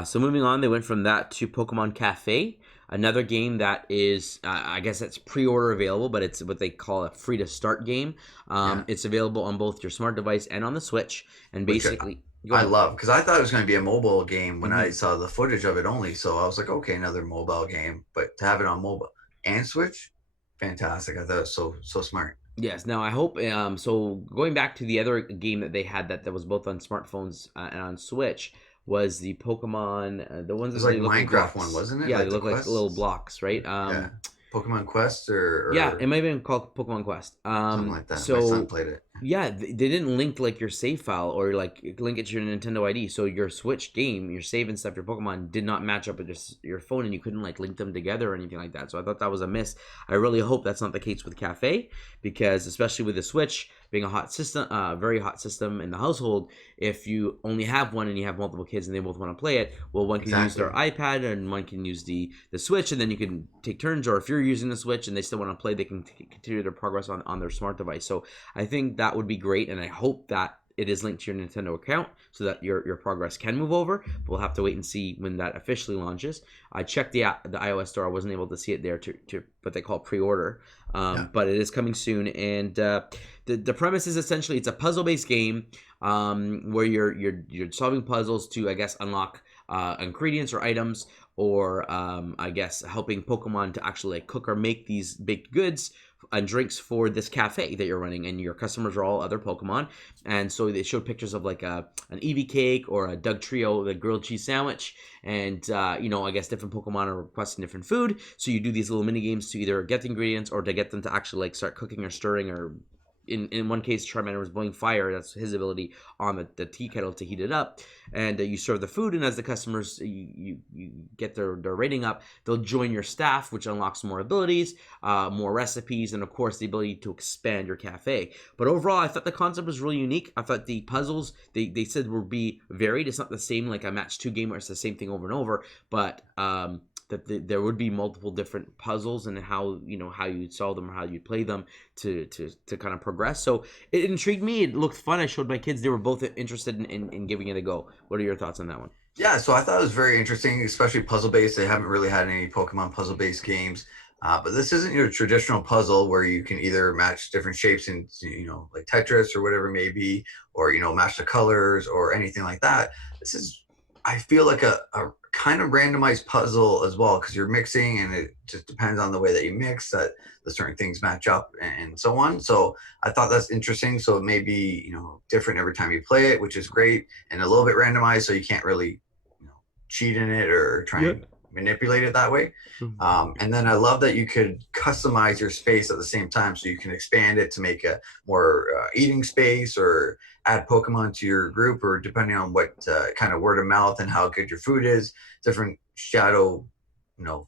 So moving on, they went from that to Pokemon Cafe, another game that is, I guess it's pre-order available, but it's what they call a free-to-start game. Yeah. It's available on both your smart device and on the Switch. And Which basically, go I ahead. love, because I thought it was going to be a mobile game when I Mhm. saw the footage of it only. So I was like, okay, another mobile game, but to have it on mobile and Switch, fantastic. I thought it was so smart. Yes. Now I hope. So going back to the other game that they had that was both on smartphones and on Switch was the Pokemon, the ones It was that like they look like Minecraft one, blocks. wasn't it? Yeah, they Like the look like little quests. blocks, right? Yeah, Pokemon Quest Yeah, it or might have been called Pokemon Quest. something like that. My son So played it. Yeah, they didn't link like your save file or like link it to your Nintendo ID. So your Switch game, your save and stuff, your Pokemon did not match up with your phone, and you couldn't like link them together or anything like that. So I thought that was a miss. I really hope that's not the case with Cafe, because especially with the Switch being a hot system, very hot system in the household, if you only have one and you have multiple kids and they both want to play it, well, one can use their Exactly. iPad and one can use the Switch, and then you can take turns. Or if you're using the Switch and they still want to play, they can continue their progress on their smart device. So I think that would be great, and I hope that it is linked to your Nintendo account so that your progress can move over. But we'll have to wait and see when that officially launches. I checked the iOS store; I wasn't able to see it there to what they call pre-order, Yeah. but it is coming soon. And the premise is essentially it's a puzzle-based game where you're solving puzzles to, I guess, unlock ingredients or items, or I guess helping Pokemon to actually like cook or make these baked goods and drinks for this cafe that you're running, and your customers are all other Pokemon. And so they showed pictures of like an Eevee cake or a Doug Trio, the grilled cheese sandwich, and I guess different Pokemon are requesting different food. So you do these little mini games to either get the ingredients or to get them to actually like start cooking or stirring, or in one case, Charmander was blowing fire. That's his ability on the tea kettle to heat it up. And you serve the food, and as the customers you get their rating up, they'll join your staff, which unlocks more abilities, more recipes, and of course the ability to expand your cafe. But overall, I thought the concept was really unique. I thought the puzzles they said would be varied. It's not the same like a match 2 game where it's the same thing over and over, but there would be multiple different puzzles, and how you'd solve them or how you'd play them to kind of progress. So it intrigued me. It looked fun. I showed my kids; they were both interested in giving it a go. What are your thoughts on that one? Yeah, so I thought it was very interesting, especially puzzle based. They haven't really had any Pokemon puzzle based games, but this isn't your traditional puzzle where you can either match different shapes in, like Tetris or whatever it may be, or match the colors or anything like that. This is, I feel like a kind of randomized puzzle as well, because you're mixing, and it just depends on the way that you mix that the certain things match up and so on. So I thought that's interesting. So it may be different every time you play it, which is great, and a little bit randomized, so you can't really cheat in it or try Yeah. and manipulate it that way. Mhm. And then I love that you could customize your space at the same time, so you can expand it to make a more eating space, or add Pokemon to your group, or depending on what kind of word of mouth and how good your food is, different shadow, you know,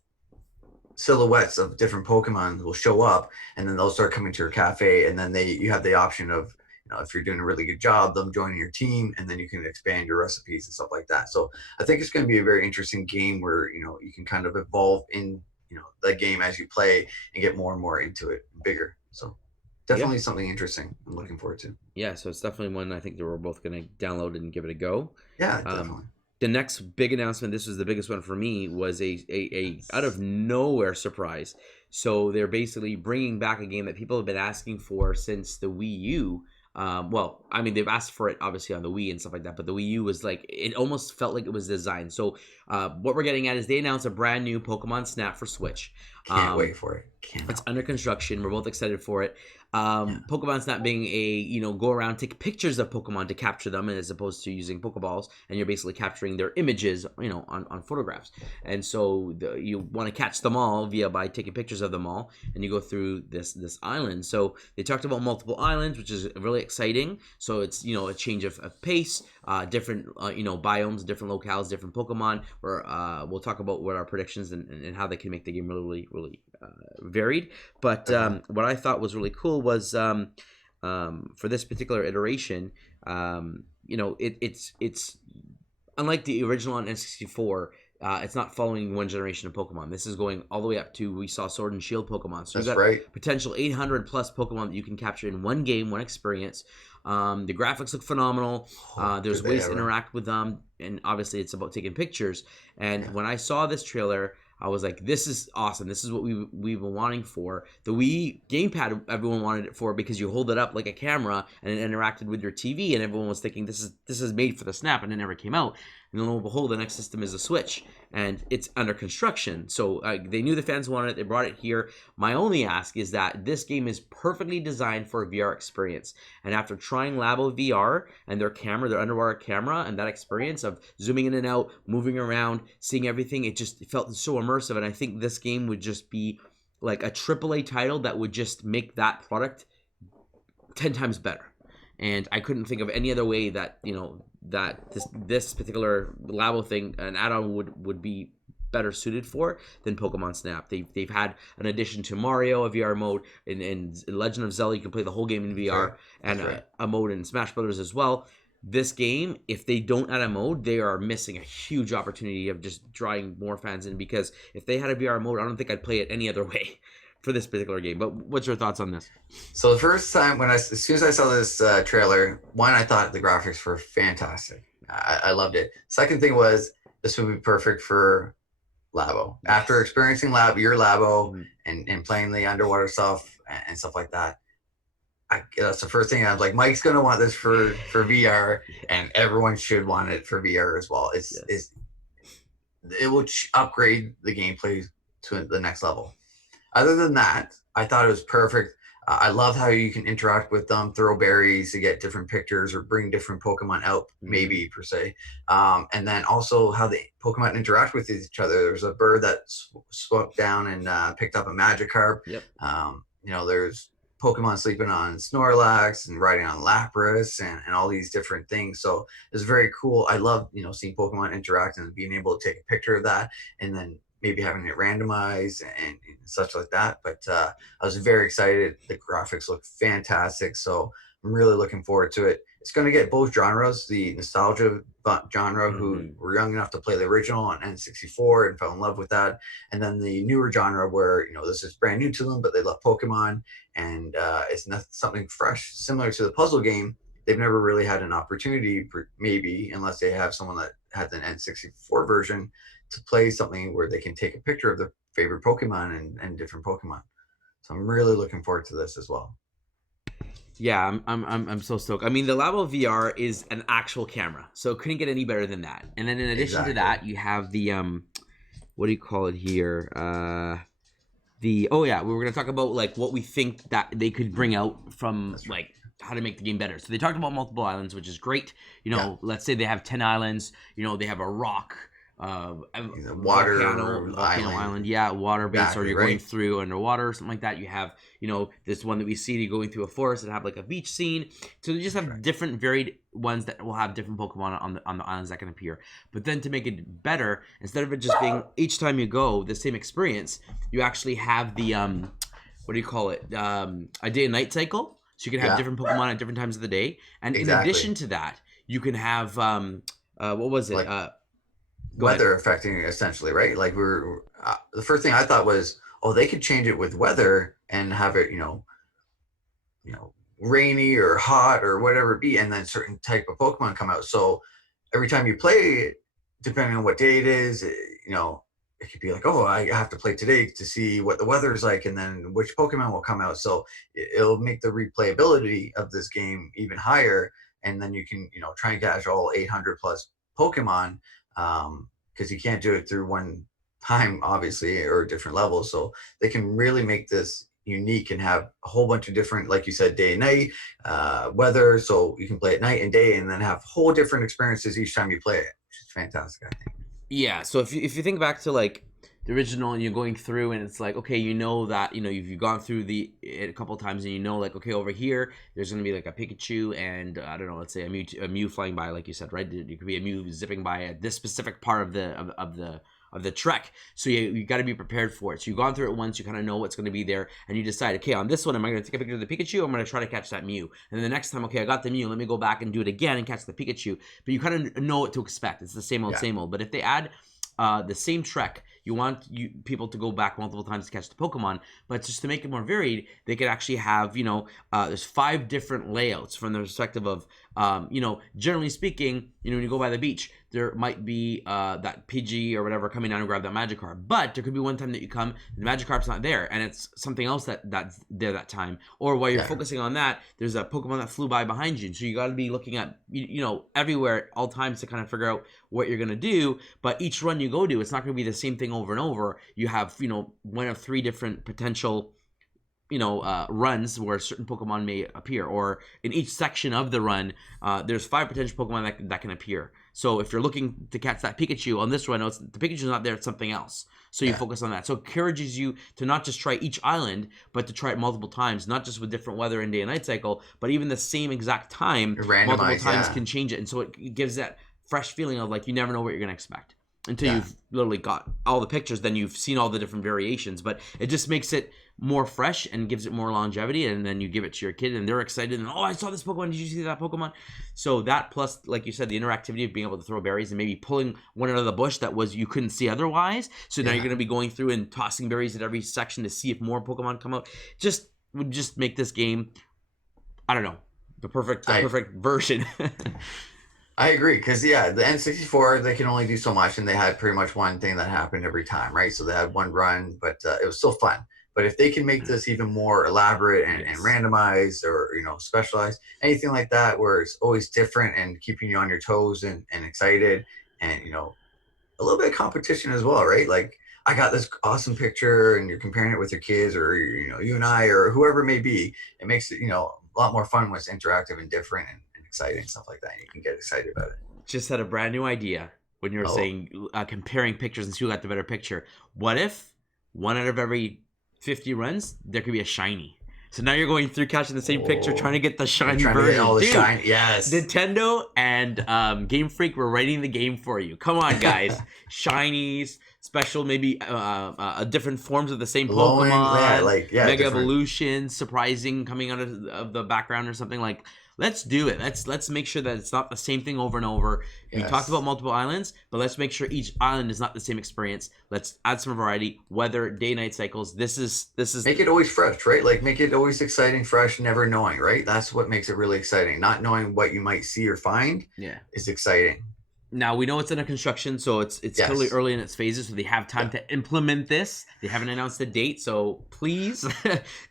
silhouettes of different Pokemon will show up, and then they'll start coming to your cafe, and then you have the option of, if you're doing a really good job, them joining your team, and then you can expand your recipes and stuff like that. So I think it's going to be a very interesting game where you can kind of evolve in the game as you play, and get more and more into it, bigger. So Yeah. definitely something interesting. I'm looking forward to. Yeah, so it's definitely one I think that we're both going to download and give it a go. Yeah, Um, definitely. the next big announcement, this was the biggest one for me, was a out of nowhere surprise. So they're basically bringing back a game that people have been asking for since the Wii U. Well, I mean, they've asked for it obviously on the Wii and stuff like that, but the Wii U was like, it almost felt like it was designed. So what we're getting at is they announced a brand new Pokemon Snap for Switch. Can't Um, wait for it. it's Cannot. under construction. We're both excited for it. Yeah. Pokemon Snap being go around, take pictures of Pokemon to capture them, as opposed to using Pokeballs, and you're basically capturing their images, on photographs. And so you want to catch them all by taking pictures of them all, and you go through this island. So they talked about multiple islands, which is really exciting. So it's a change of pace, different biomes, different locales, different Pokemon. Where we'll talk about what our predictions and how they can make the game really really varied. But Definitely. what I thought was really cool was for this particular iteration, it's unlike the original on N64. It's not following one generation of Pokemon. This is going all the way up to, we saw Sword and Shield Pokemon. So you've That's got right. potential 800 plus Pokemon that you can capture in one game, one experience. The graphics look phenomenal. Oh, There's did they ways to ever? interact with them, and obviously it's about taking pictures. And Yeah. when I saw this trailer, I was like, "This is awesome! This is what we've been wanting for." The Wii gamepad, everyone wanted it for, because you hold it up like a camera and it interacted with your TV, and everyone was thinking this is made for the Snap, and it never came out. And lo and behold, the next system is a Switch, and it's under construction. So they knew the fans wanted it. They brought it here. My only ask is that this game is perfectly designed for a VR experience. And after trying Labo VR and their underwater camera, and that experience of zooming in and out, moving around, seeing everything, it just felt so immersive. And I think this game would just be like a AAA title that would just make that product 10 times better. and I couldn't think of any other way that that this particular Labo thing, an add-on, would be better suited for than Pokemon Snap. They've had an addition to Mario, a VR mode, in Legend of Zelda you can play the whole game in VR, Right. and Right. a mode in Smash Brothers as well. This game, if they don't add a mode, they are missing a huge opportunity of just drawing more fans in, because if they had a VR mode, I don't think I'd play it any other way for this particular game. But what's your thoughts on this? So the first time as soon as I saw this trailer, one, I thought the graphics were fantastic. I loved it. Second thing was, this would be perfect for Labo. Yes. After experiencing your Labo, Mhm. and playing the underwater stuff and stuff like that, that's the first thing I was like, Mike's gonna want this for VR, and everyone should want it for VR as well. It will upgrade the gameplay to the next level. Other than that, I thought it was perfect. I love how you can interact with them, throw berries to get different pictures or bring different Pokemon out, maybe per se. And then also how the Pokemon interact with each other. There's a bird that swooped down and picked up a Magikarp. Yep. There's Pokemon sleeping on Snorlax and riding on Lapras and all these different things. So it's very cool. I love, seeing Pokemon interact and being able to take a picture of that, and then maybe having it randomized and such like that. But I was very excited. The graphics look fantastic. So I'm really looking forward to it. It's going to get both genres, the nostalgia genre, who were young enough to play the original on N64 and fell in love with that, and then the newer genre where this is brand new to them, but they love Pokemon, and it's not something fresh, similar to the puzzle game. They've never really had an opportunity, maybe unless they have someone that has an N64 version, to play something where they can take a picture of their favorite Pokemon and different Pokemon. So I'm really looking forward to this as well. Yeah, I'm so stoked. I mean, the Labo VR is an actual camera, so it couldn't get any better than that. And then in addition to that, you have the what do you call it here? We were gonna talk about like what we think that they could bring out from like how to make the game better. So they talked about multiple islands, which is great. Let's say they have 10 islands. They have a rock. Water volcano island, water based, or you're going through underwater or something like that. You have this one that we see, you going through a forest and have like a beach scene. So they just have different varied ones that will have different Pokemon on the islands that can appear. But then to make it better, instead of it just being each time you go the same experience, you actually have the what do you call it, a day and night cycle, so you can have different Pokemon at different times of the day. And in addition to that, you can have what was it, like, weather affecting it, essentially, right? Like the first thing I thought was, they could change it with weather and have it, rainy or hot or whatever it be, and then certain type of Pokemon come out. So every time you play it, depending on what day it is, it could be like, I have to play today to see what the weather is like, and then which Pokemon will come out. So it'll make the replayability of this game even higher, and then you can, try and catch all 800 plus Pokemon, because you can't do it through one time, obviously, or different levels. So they can really make this unique and have a whole bunch of different, like you said, day and night, weather, so you can play at night and day, and then have whole different experiences each time you play it, which is fantastic, I think. Yeah, so if you think back to like the original, and you're going through, and it's like, okay, that you've gone through it a couple of times, and like, okay, over here there's going to be like a Pikachu and I don't know, let's say a Mew flying by, like you said, right? You could be a Mew zipping by at this specific part of the trek, so you got to be prepared for it. So you've gone through it once, you kind of know what's going to be there, and you decide, okay, on this one, am I going to take a picture of the Pikachu? I'm going to try to catch that Mew, and then the next time, okay, I got the Mew, let me go back and do it again and catch the Pikachu. But you kind of know what to expect. It's the same old. But if they add the same trek, you want people to go back multiple times to catch the Pokemon, but just to make it more varied, they could actually have, there's 5 different layouts from the perspective of, generally speaking, when you go by the beach, there might be that PG or whatever coming down and grab that Magikarp, but there could be one time that you come, the Magikarp's not there, and it's something else that's there that time, or while you're focusing on that, there's a Pokemon that flew by behind you, so you got to be looking at, everywhere at all times to kind of figure out what you're going to do. But each run you go to, it's not going to be the same thing over and over. You have, one of 3 different potential runs where certain Pokemon may appear, or in each section of the run, there's 5 potential Pokemon that can appear. So if you're looking to catch that Pikachu on this run, the Pikachu's not there; it's something else. So you focus on that. So it encourages you to not just try each island, but to try it multiple times, not just with different weather and day and night cycle, but even the same exact time, multiple times can change it, and so it gives that fresh feeling of like you never know what you're gonna expect until you've literally got all the pictures, then you've seen all the different variations. But it just makes it more fresh and gives it more longevity, and then you give it to your kid and they're excited and, oh, I saw this Pokemon, did you see that Pokemon? So that, plus like you said, the interactivity of being able to throw berries and maybe pulling one out of the bush that was you couldn't see otherwise, so now you're going to be going through and tossing berries at every section to see if more Pokemon come out, would just make this game, I don't know, the perfect version. I agree, because the N64, they can only do so much, and they had pretty much one thing that happened every time, right? So they had one run, but it was still fun. But if they can make this even more elaborate and randomized, or specialized, anything like that, where it's always different and keeping you on your toes and excited, and a little bit of competition as well, right? Like, I got this awesome picture, and you're comparing it with your kids, or you and I, or whoever it may be. It makes it a lot more fun when it's interactive and different and exciting, stuff like that. You can get excited about it. Just had a brand new idea when you were saying comparing pictures and who got the better picture. What if 1 out of every 50 runs there could be a shiny? So now you're going through catching the same picture, trying to get the shiny version. All the shiny, yes. Nintendo and Game Freak were writing the game for you. Come on, guys. Shinies, special, maybe different forms of the same Pokemon, Mega Evolution, surprising coming out of the background or something. Like, let's do it. Let's make sure that it's not the same thing over and over. We talked about multiple islands, but let's make sure each island is not the same experience. Let's add some variety, weather, day night cycles. This is make it always fresh, right? Like, make it always exciting, fresh, never knowing, right? That's what makes it really exciting. Not knowing what you might see or find is exciting. Now, we know it's under construction, so it's totally early in its phases, so they have time to implement this. They haven't announced a date, so please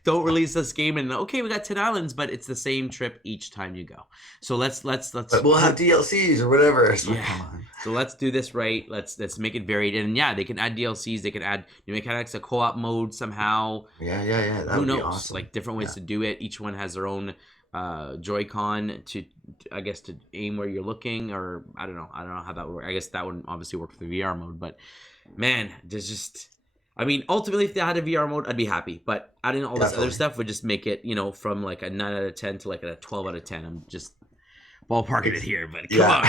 don't release this game and, okay, we got 10 islands, but it's the same trip each time you go. So let's but we'll have DLCs or whatever. So so let's do this right. Let's make it varied. And they can add DLCs, they can add new mechanics, a co-op mode somehow. That Who would knows? be awesome. Like, different ways to do it. Each one has their own Joy-Con to aim where you're looking, or I don't know how that would work. I guess that would obviously work for the VR mode, but man, there's just, I mean, ultimately if they had a VR mode, I'd be happy, but adding all this other stuff would just make it, from like a 9 out of 10 to like a 12 out of 10. I'm just ballparking it here, but come on.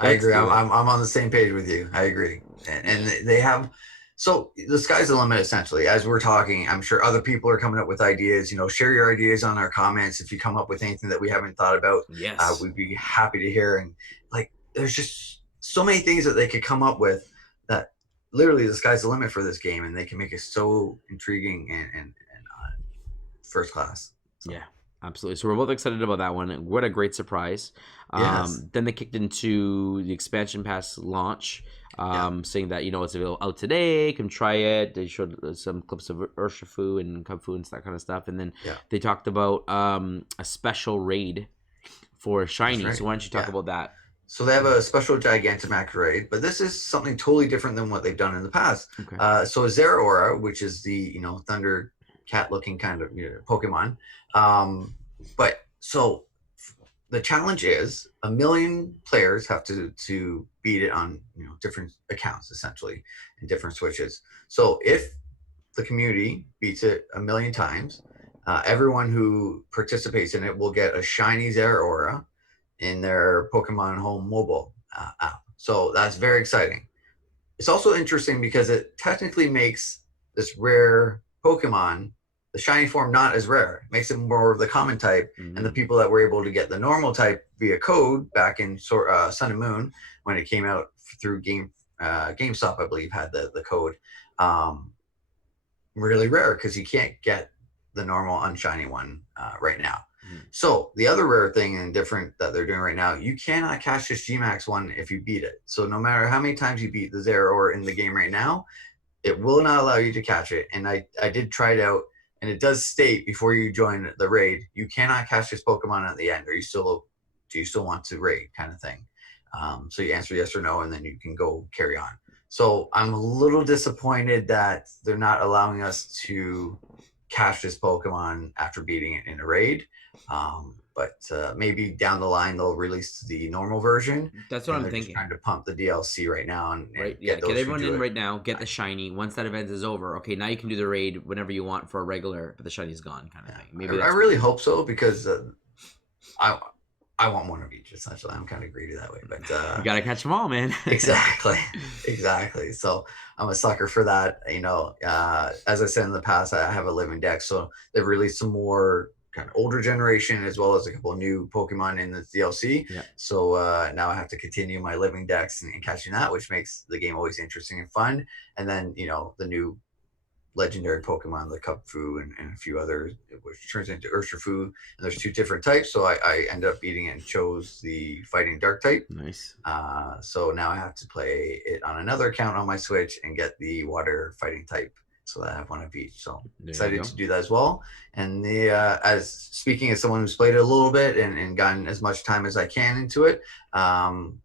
I agree. I'm on the same page with you. I agree. And they have, so the sky's the limit, essentially. As we're talking, I'm sure other people are coming up with ideas. Share your ideas on our comments. If you come up with anything that we haven't thought about, we'd be happy to hear. And like, there's just so many things that they could come up with that literally the sky's the limit for this game, and they can make it so intriguing and first class. So. Yeah, absolutely. So we're both excited about that one. What a great surprise. Then they kicked into the expansion pass launch, saying that, it's available out today, come try it. They showed some clips of Urshifu and Kubfu and that kind of stuff. And then they talked about a special raid for Shiny. Right. So why don't you talk about that? So they have a special Gigantamax raid, but this is something totally different than what they've done in the past. Okay. So Zeraora, which is the, thunder cat looking kind of Pokemon. But so the challenge is 1 million players have to beat it on different accounts, essentially, and different switches. So if the community beats it 1 million times, everyone who participates in it will get a shiny Zeraora in their Pokemon Home mobile app. So that's very exciting. It's also interesting because it technically makes this rare Pokemon, the shiny form, not as rare. It makes it more of the common type, and the people that were able to get the normal type via code back in Sun and Moon, when it came out through GameStop, I believe, had the code. Really rare, because you can't get the normal unshiny one right now. So the other rare thing and different that they're doing right now, you cannot catch this Gmax one if you beat it. So no matter how many times you beat the Zeraora in the game right now, it will not allow you to catch it. And I did try it out, and it does state before you join the raid, you cannot catch this Pokemon at the end. Do you still want to raid, kind of thing? So you answer yes or no, and then you can go carry on. So I'm a little disappointed that they're not allowing us to catch this Pokemon after beating it in a raid. But maybe down the line they'll release the normal version, That's what and I'm they're just thinking. trying to pump the DLC right now Right? and Yeah. get Get those who everyone do in it. right now. Get the shiny. Once that event is over, okay, now you can do the raid whenever you want for a regular, but the shiny's gone, kind of Yeah, thing. Maybe I that's really hope so because I I want one of each. Essentially, I'm kind of greedy that way, but you gotta catch them all, man. exactly, exactly. So I'm a sucker for that. As I said in the past, I have a living deck, so they've released some more kind of older generation as well as a couple of new Pokemon in the DLC. Yeah. So now I have to continue my living decks and catching that, which makes the game always interesting and fun. And then the new legendary Pokemon, the Cubfu and a few others, which turns into Urshifu. And there's two different types, so I ended up beating it and chose the Fighting Dark type. Nice. So now I have to play it on another account on my Switch and get the Water Fighting type, so that I have one of each. So There you excited go. to do that as well. And the as speaking as someone who's played it a little bit and gotten as much time as I can into it,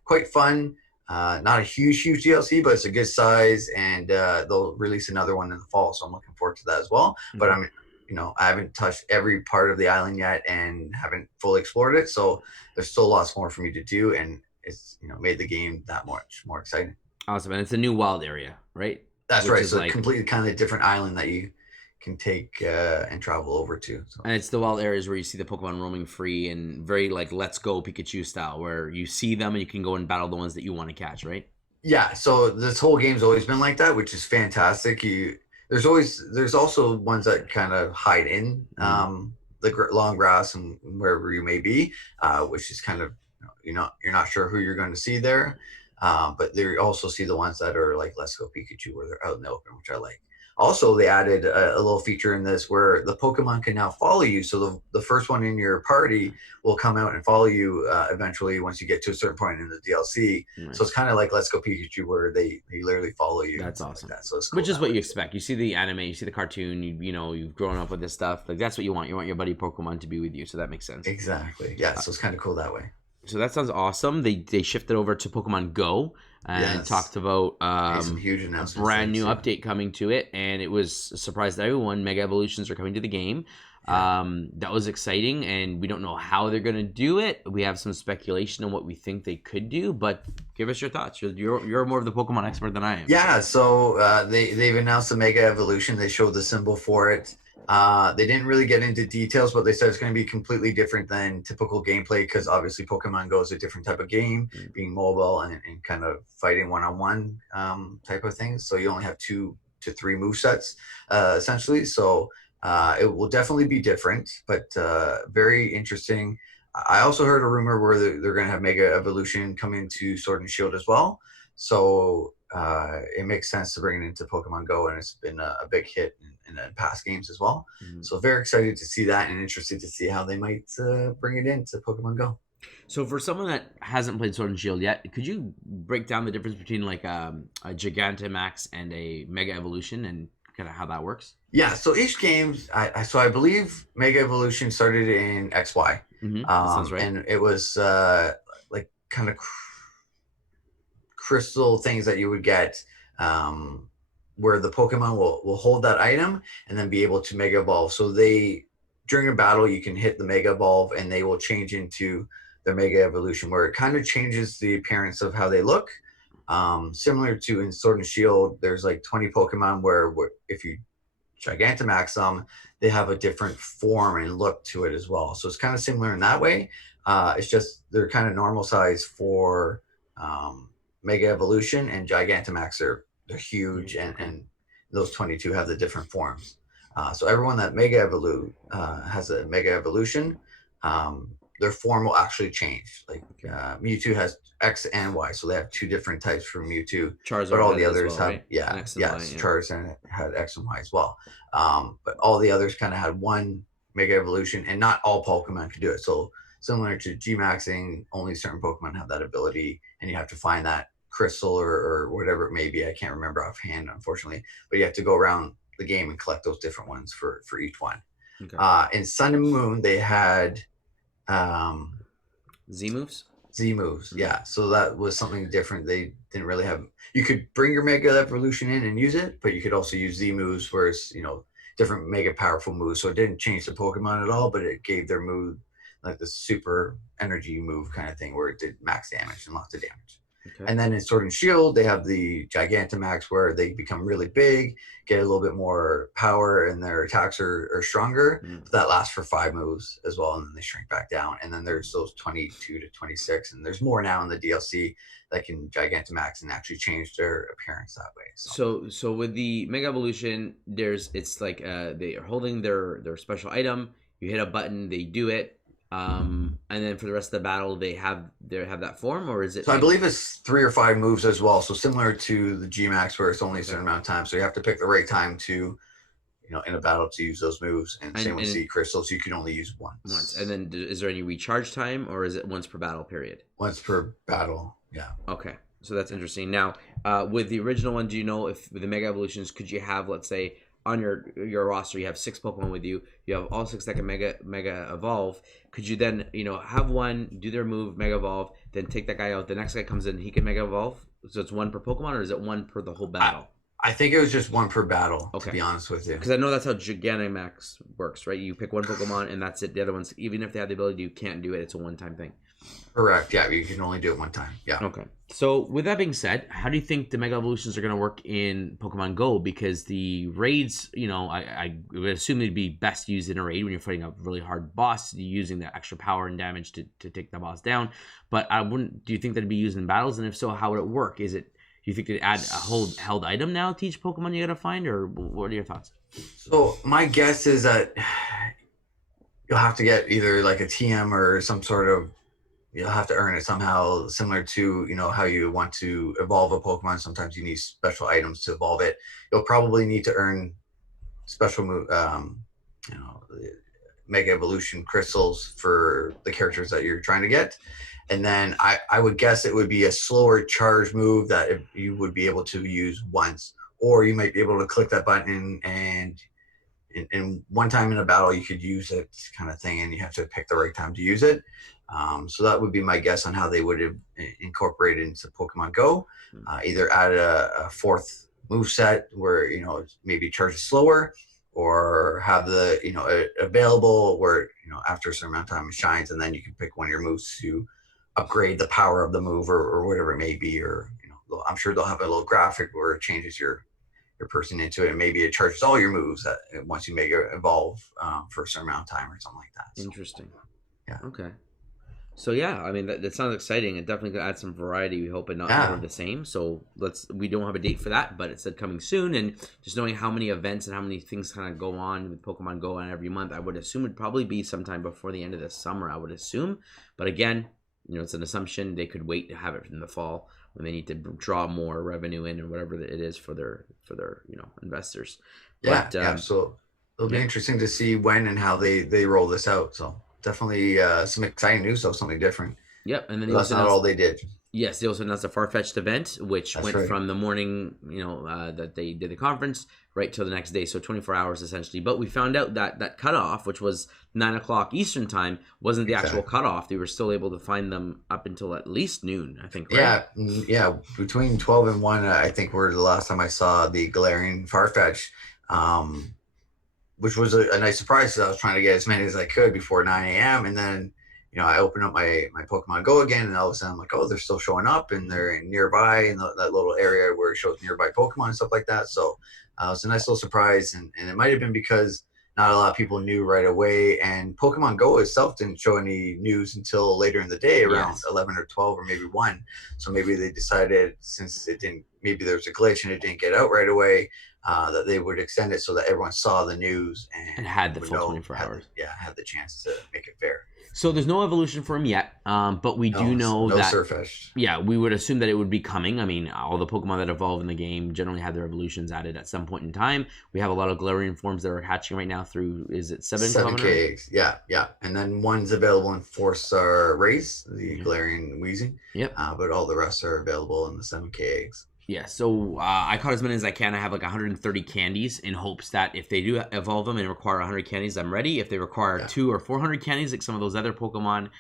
quite fun. Not a huge DLC, but it's a good size, and they'll release another one in the fall, so I'm looking forward to that as well. But Okay. I haven't touched every part of the island yet and haven't fully explored it, so there's still lots more for me to do, and it's made the game that much more exciting. Awesome. And it's a new wild area, right? That's Which right. is So like, completely kind of different island that you can take and travel over to. So and it's the wild areas where you see the Pokemon roaming free and very like Let's Go Pikachu style, where you see them and you can go and battle the ones that you want to catch, right? yeah, so this whole game's always been like that, which is fantastic. There's also ones that kind of hide in the long grass and wherever you may be, which is kind of you're not sure who you're going to see there. But there you also see the ones that are like Let's Go Pikachu, where they're out in the open, which I like. Also, they added a little feature in this where the Pokemon can now follow you. So the first one in your party will come out and follow you eventually once you get to a certain point in the DLC. Nice. So it's kind of like Let's Go Pikachu, where they literally follow you. That's and awesome. like that. So it's cool Which is that what way you too. expect. You see the anime, you see the cartoon, you've grown up with this stuff. Like that's what you want. You want your buddy Pokemon to be with you, so that makes sense. Exactly. Yeah. So it's kind of cool that way. So that sounds awesome. They shifted over to Pokemon Go and Yes. talked about Made some huge a announcements. brand new there, too. update coming to it, and it was a surprise to everyone. Mega Evolutions are coming to the game. Yeah. That was exciting, and we don't know how they're going to do it. We have some speculation on what we think they could do, but give us your thoughts. You're more of the Pokemon expert than I am. Yeah, so they've announced the Mega Evolution. They showed the symbol for it. They didn't really get into details, but they said it's going to be completely different than typical gameplay because obviously Pokemon Go is a different type of game, being mobile and kind of fighting one-on-one type of things. So you only have 2 to 3 move sets essentially. So it will definitely be different, but very interesting. I also heard a rumor where they're going to have Mega Evolution come into Sword and Shield as well. So it makes sense to bring it into Pokemon Go, and it's been a big hit in past games as well. Mhm. So very excited to see that and interested to see how they might bring it into Pokemon Go. So for someone that hasn't played Sword and Shield yet, could you break down the difference between like a Gigantamax and a Mega Evolution and kind of how that works? Yeah, so each game, I believe Mega Evolution started in XY, That sounds right. and it was like kind of crystal things that you would get, where the Pokemon will hold that item and then be able to Mega Evolve. So during a battle you can hit the Mega Evolve and they will change into their Mega Evolution, where it kind of changes the appearance of how they look. Similar to in Sword and Shield, there's like 20 Pokemon where if you Gigantamax them, they have a different form and look to it as well. So it's kind of similar in that way. It's just they're kind of normal size for Mega Evolution, and Gigantamax they're huge, and those 22 have the different forms. So everyone that has a Mega Evolution, their form will actually change. Like Mewtwo has X and Y, so they have 2 different types for Mewtwo. Charizard, but all has the it as others well, have right? An X and Y, yeah. Charizard had X and Y as well. But all the others kind of had one Mega Evolution, and not all Pokemon could do it. So similar to G-Maxing, only certain Pokemon have that ability, and you have to find that crystal or whatever it may be. I can't remember offhand, unfortunately, but you have to go around the game and collect those different ones for each one. Okay. In Sun and Moon, they had Z moves. Z moves, yeah. So that was something different. They didn't really have. You could bring your Mega Evolution in and use it, but you could also use Z moves, where it's different mega powerful moves. So it didn't change the Pokemon at all, but it gave their move like the super energy move kind of thing where it did max damage and lots of damage. Okay. And then in Sword and Shield, they have the Gigantamax where they become really big, get a little bit more power, and their attacks are stronger. Mm. But that lasts for 5 moves as well, and then they shrink back down. And then there's those 22 to 26, and there's more now in the DLC that can Gigantamax and actually change their appearance that way. So with the Mega Evolution, it's like they are holding their special item. You hit a button, they do it. And then for the rest of the battle, they have that form, or is it? So I believe it's 3 or 5 moves as well. So similar to the Gmax, where it's only a certain amount of time. So you have to pick the right time to, in a battle to use those moves. And same with Sea Crystals, you can only use once. And then is there any recharge time, or is it once per battle period? Once per battle, yeah. Okay, so that's interesting. Now, with the original one, do you know if with the Mega Evolutions, could you have, let's say, on your roster, you have 6 Pokemon with you. You have all 6 that can Mega Evolve. Could you then, have one do their move, Mega Evolve, then take that guy out? The next guy comes in, he can Mega Evolve. So it's one per Pokemon, or is it one per the whole battle? I think it was just one per battle. Okay. To be honest with you, because I know that's how Gigantamax works, right? You pick one Pokemon and that's it. The other ones, even if they have the ability, you can't do it. It's a one-time thing. Correct. Yeah, you can only do it one time. Yeah. Okay. So with that being said, how do you think the Mega Evolutions are going to work in Pokemon Go? Because the raids, I would assume they'd be best used in a raid when you're fighting a really hard boss, using the extra power and damage to take the boss down. But do you think that'd be used in battles? And if so, how would it work? Do you think they'd add a held item now to each Pokemon you got to find, or what are your thoughts? So my guess is that you'll have to get either like a TM or some sort of, you'll have to earn it somehow, similar to, how you want to evolve a Pokemon. Sometimes you need special items to evolve it. You'll probably need to earn special move, Mega Evolution crystals for the characters that you're trying to get. And then I would guess it would be a slower charge move that you would be able to use once, or you might be able to click that button and in one time in a battle you could use it kind of thing, and you have to pick the right time to use it. So that would be my guess on how they would have incorporated into Pokemon Go. Either add a 4th move set where maybe charges slower, or have the available where after a certain amount of time it shines, and then you can pick one of your moves to upgrade the power of the move or whatever it may be. Or I'm sure they'll have a little graphic where it changes your person into it, and maybe it charges all your moves that once you make it evolve for a certain amount of time or something like that. So, interesting. Yeah. Okay. So yeah, I mean that sounds exciting. It definitely could add some variety. We hope, and not more of the same. So we don't have a date for that, but it said coming soon. And just knowing how many events and how many things kind of go on with Pokemon Go on every month, I would assume it'd probably be sometime before the end of the summer. I would assume, but again, it's an assumption. They could wait to have it in the fall when they need to draw more revenue in, or whatever it is for their investors. Yeah, but, so it'll be interesting to see when and how they roll this out. So definitely some exciting news, though, something different. Yep, and then that's not all they did. Yes, they also announced a Farfetch'd event, which went from the morning, that they did the conference, right till the next day, so 24 hours essentially. But we found out that cutoff, which was 9 o'clock Eastern time, wasn't the actual cutoff. They were still able to find them up until at least noon, I think. Right? Yeah, between 12 and 1, I think were the last time I saw the Galarian Farfetch, which was a nice surprise, because I was trying to get as many as I could before 9 a.m. And then I opened up my Pokemon Go again, and all of a sudden I'm like, oh, they're still showing up, and they're nearby in that little area where it shows nearby Pokemon and stuff like that. So it was a nice little surprise, and it might have been because not a lot of people knew right away, and Pokemon Go itself didn't show any news until later in the day, around 11 or 12 or maybe 1. So maybe they decided, since maybe there was a glitch and it didn't get out right away, that they would extend it so that everyone saw the news and had the full 24 hours. Had the chance to make it fair. So there's no evolution for him yet, but we do know that Surfetch. Yeah, we would assume that it would be coming. I mean, all the Pokemon that evolve in the game generally have their evolutions added at some point in time. We have a lot of Galarian forms that are hatching right now through, is it 7K eggs? Yeah. And then one's available in 4-star race, the Galarian Weezing. Yep. But all the rest are available in the 7K eggs. Yeah, so I caught as many as I can. I have like 130 candies in hopes that if they do evolve them and require 100 candies, I'm ready. If they require 200 or 400 candies, like some of those other Pokemon,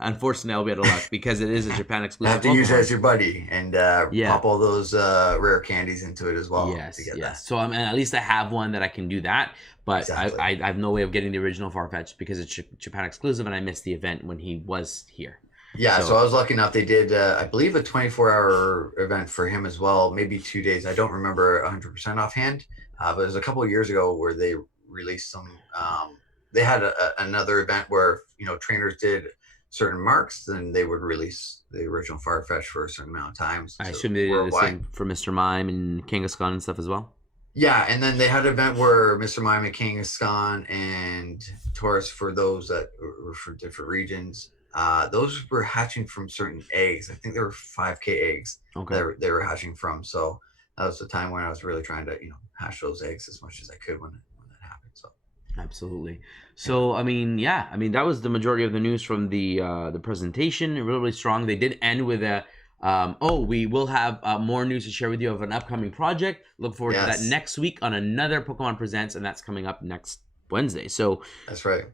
Unfortunately, I'll be out of luck because it is a Japan I have exclusive to use it Pokemon. as your buddy and Yeah. pop all those rare candies into it as well to Yes, get that. yes. So I mean, at least I have one that I can do that. But Exactly. I have no way of getting the original Farfetch because it's Japan exclusive, and I missed the event when he was here. Yeah, so So I was lucky enough. They did, I believe, a 24-hour event for him as well, maybe 2 days. I don't remember 100% offhand, but it was a couple of years ago where they released some. They had another event where trainers did certain marks, then they would release the original Farfetch for a certain amount of times I to assume they did the worldwide. same for Mr. Mime and Kangaskhan and stuff as well. Yeah, and then they had an event where Mr. Mime and Kangaskhan and Taurus for those that were for different regions. Those were hatching from certain eggs. I think there were 5K eggs Okay. that they were hatching from. So that was the time when I was really trying to hatch those eggs as much as I could when that happened. So Absolutely. yeah, So I mean, yeah, I mean that was the majority of the news from the presentation. Really, really strong. They did end with a we will have more news to share with you of an upcoming project. Look forward to that yes, next week on another Pokemon Presents, and that's coming up next Wednesday. So that's right.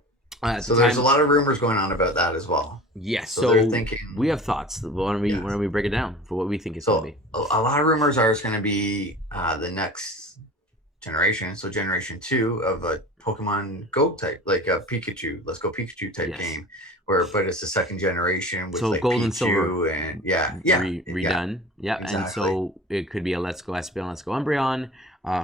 at the So there's a time, lot of rumors going on about that as well. yes. So they're So we thinking, have thoughts. Why yes. don't we break it down for what we think it's going to So be? a lot of rumors are it's going to be the next generation, so generation 2 of a Pokemon Go type, like a Pikachu, Let's Go Pikachu type Yes. game, but it's the second generation with So like gold and silver Pichu and yeah, redone. Yep. And exactly. so it could be a Let's Go Espeon, Let's Go Umbreon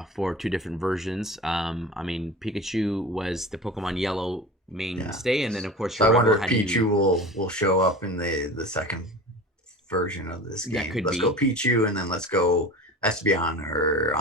for two different versions. I mean, Pikachu was the Pokemon Yellow Yeah. mainstay, and then of course So your I wonder rival if had Pichu Eevee. will show up in the second version of this That game. could Let's Go be. Pichu, and then Let's Go Espeon or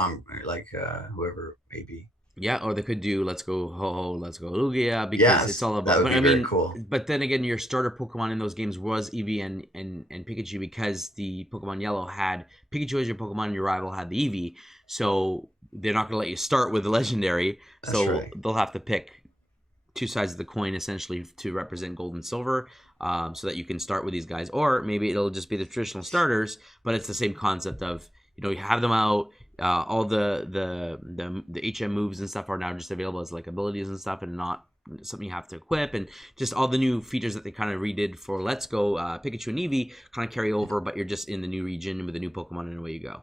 like whoever maybe. Yeah, or they could do Let's Go Ho-Oh, Let's Go Lugia, because it's Yes, all that about. would But be I very mean, cool. but then again, your starter Pokemon in those games was Eevee and Pikachu because the Pokemon Yellow had Pikachu as your Pokemon, and your rival had the Eevee. So they're not going to let you start with the legendary. That's So right. they'll have to pick two sides of the coin essentially to represent gold and silver, so that you can start with these guys, or maybe it'll just be the traditional starters, but it's the same concept of you have them out. All the HM moves and stuff are now just available as like abilities and stuff, and not something you have to equip, and just all the new features that they kind of redid for Let's Go Pikachu and Eevee kind of carry over, but you're just in the new region with a new Pokemon, and away you go.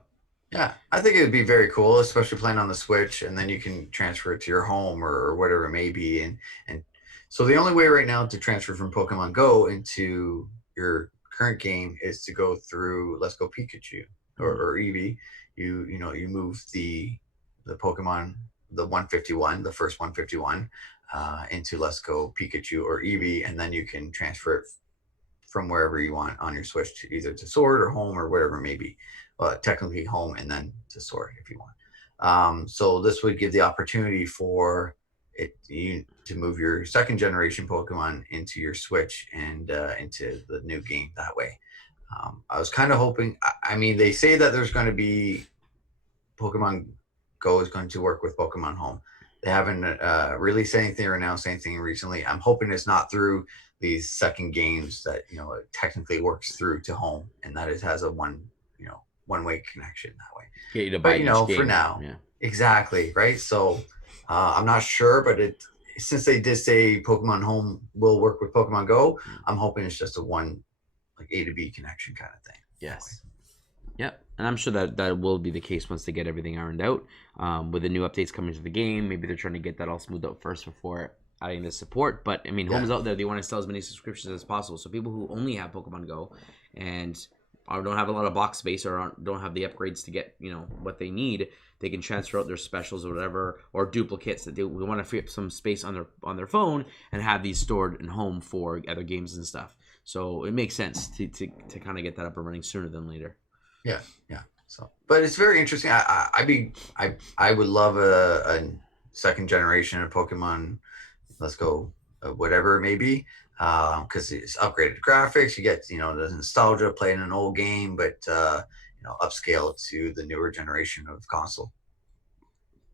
Yeah, I think it would be very cool, especially playing on the Switch, and then you can transfer it to your home or whatever it may be. And so the only way right now to transfer from Pokemon Go into your current game is to go through Let's Go Pikachu Mm-hmm. or Eevee. You move the Pokemon, the 151, the first 151, into Let's Go Pikachu or Eevee, and then you can transfer it from wherever you want on your Switch to either to Sword or Home or whatever it may be. Technically Home and then to Sword if you want. So this would give the opportunity for you to move your second generation Pokemon into your Switch and into the new game that way. I was kind of hoping. I mean, they say that there's going to be Pokemon Go is going to work with Pokemon Home. They haven't released anything or announced anything recently. I'm hoping it's not through these second games that it technically works through to Home, and that it has a one way connection that way. Get you to buy But each for game. now, Yeah. exactly right. So I'm not sure, but since they did say Pokemon Home will work with Pokemon Go, I'm hoping it's just a one like A to B connection kind of thing. Yes. Yep, and I'm sure that will be the case once they get everything ironed out. With the new updates coming to the game, maybe they're trying to get that all smoothed out first before adding the support. But I mean, Yeah, Home's out there; they want to sell as many subscriptions as possible. So people who only have Pokemon Go and don't have a lot of box space or don't have the upgrades to get what they need, they can transfer out their specials or whatever, or duplicates that we want to free up some space on their phone and have these stored in Home for other games and stuff. So it makes sense to kind of get that up and running sooner than later. yeah, yeah. So, but it's very interesting. I would love a second generation of Pokemon. Let's go, whatever it may be, because it's upgraded graphics. You get the nostalgia playing an old game, but upscale to the newer generation of console.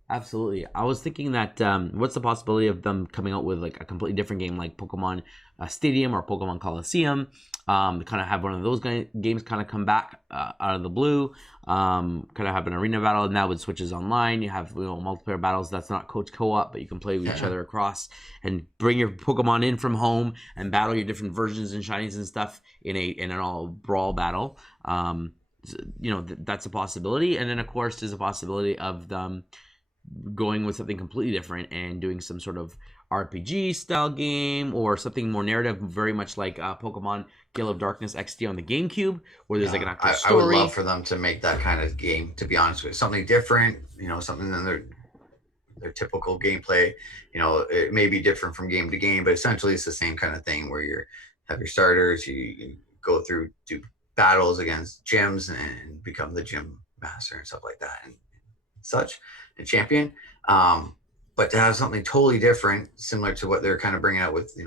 Absolutely. I was thinking that what's the possibility of them coming out with like a completely different game like Pokemon Stadium or Pokemon Coliseum? Kind of have one of those games kind of come back out of the blue. Kind of have an arena battle now with switches online. You have multiplayer battles that's not coach co-op, but you can play with each other across and bring your Pokemon in from home and battle your different versions and shinies and stuff in an all brawl battle. That's a possibility, and then of course there's a possibility of them going with something completely different and doing some sort of RPG style game or something more narrative, very much like Pokemon Gale of Darkness XD on the GameCube, where there's like an actual story. I would love for them to make that kind of game, to be honest with you. Something different, something than their typical gameplay. It may be different from game to game, but essentially it's the same kind of thing where you have your starters, you go through, do battles against gyms and become the gym master and stuff like that and such, and champion. But to have something totally different, similar to what they're kind of bringing out with,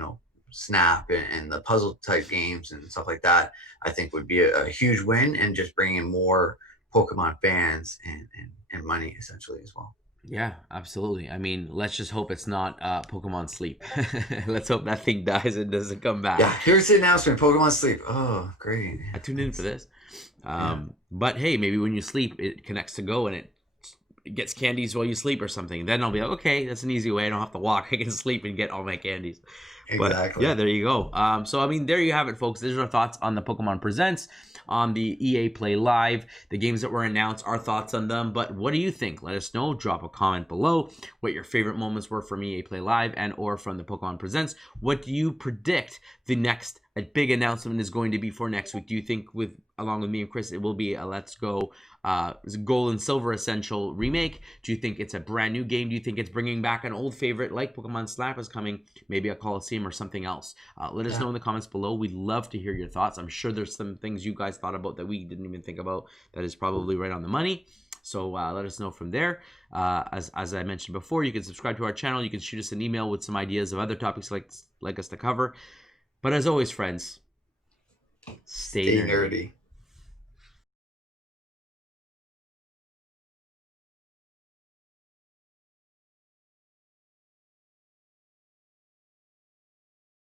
Snap and the puzzle type games and stuff like that, I think would be a huge win, and just bringing more Pokemon fans and money essentially as well. Yeah, absolutely. I mean, let's just hope it's not Pokemon Sleep. Let's hope that thing dies and doesn't come back. Yeah, here's the announcement: Pokemon Sleep. Oh, great! I tuned in for this. But hey, maybe when you sleep, it connects to Go and it gets candies while you sleep or something. Then I'll be like, okay, that's an easy way. I don't have to walk. I can sleep and get all my candies. Exactly. But yeah, there you go. So I mean, there you have it, folks. These are our thoughts on the Pokemon Presents on the EA Play Live, the games that were announced, our thoughts on them. But what do you think? Let us know. Drop a comment below what your favorite moments were from EA Play Live and or from the Pokemon Presents. What do you predict the next big announcement is going to be for next week? Do you think, along with me and Chris, it will be a Let's Go Gold and Silver Essential remake? Do you think it's a brand new game? Do you think it's bringing back an old favorite like Pokemon Snap is coming, maybe a Coliseum or something else? Let us know in the comments below. We'd love to hear your thoughts. I'm sure there's some things you guys thought about that we didn't even think about that is probably right on the money. So let us know from there. As I mentioned before, you can subscribe to our channel. You can shoot us an email with some ideas of other topics like us to cover. But as always, friends, stay nerdy.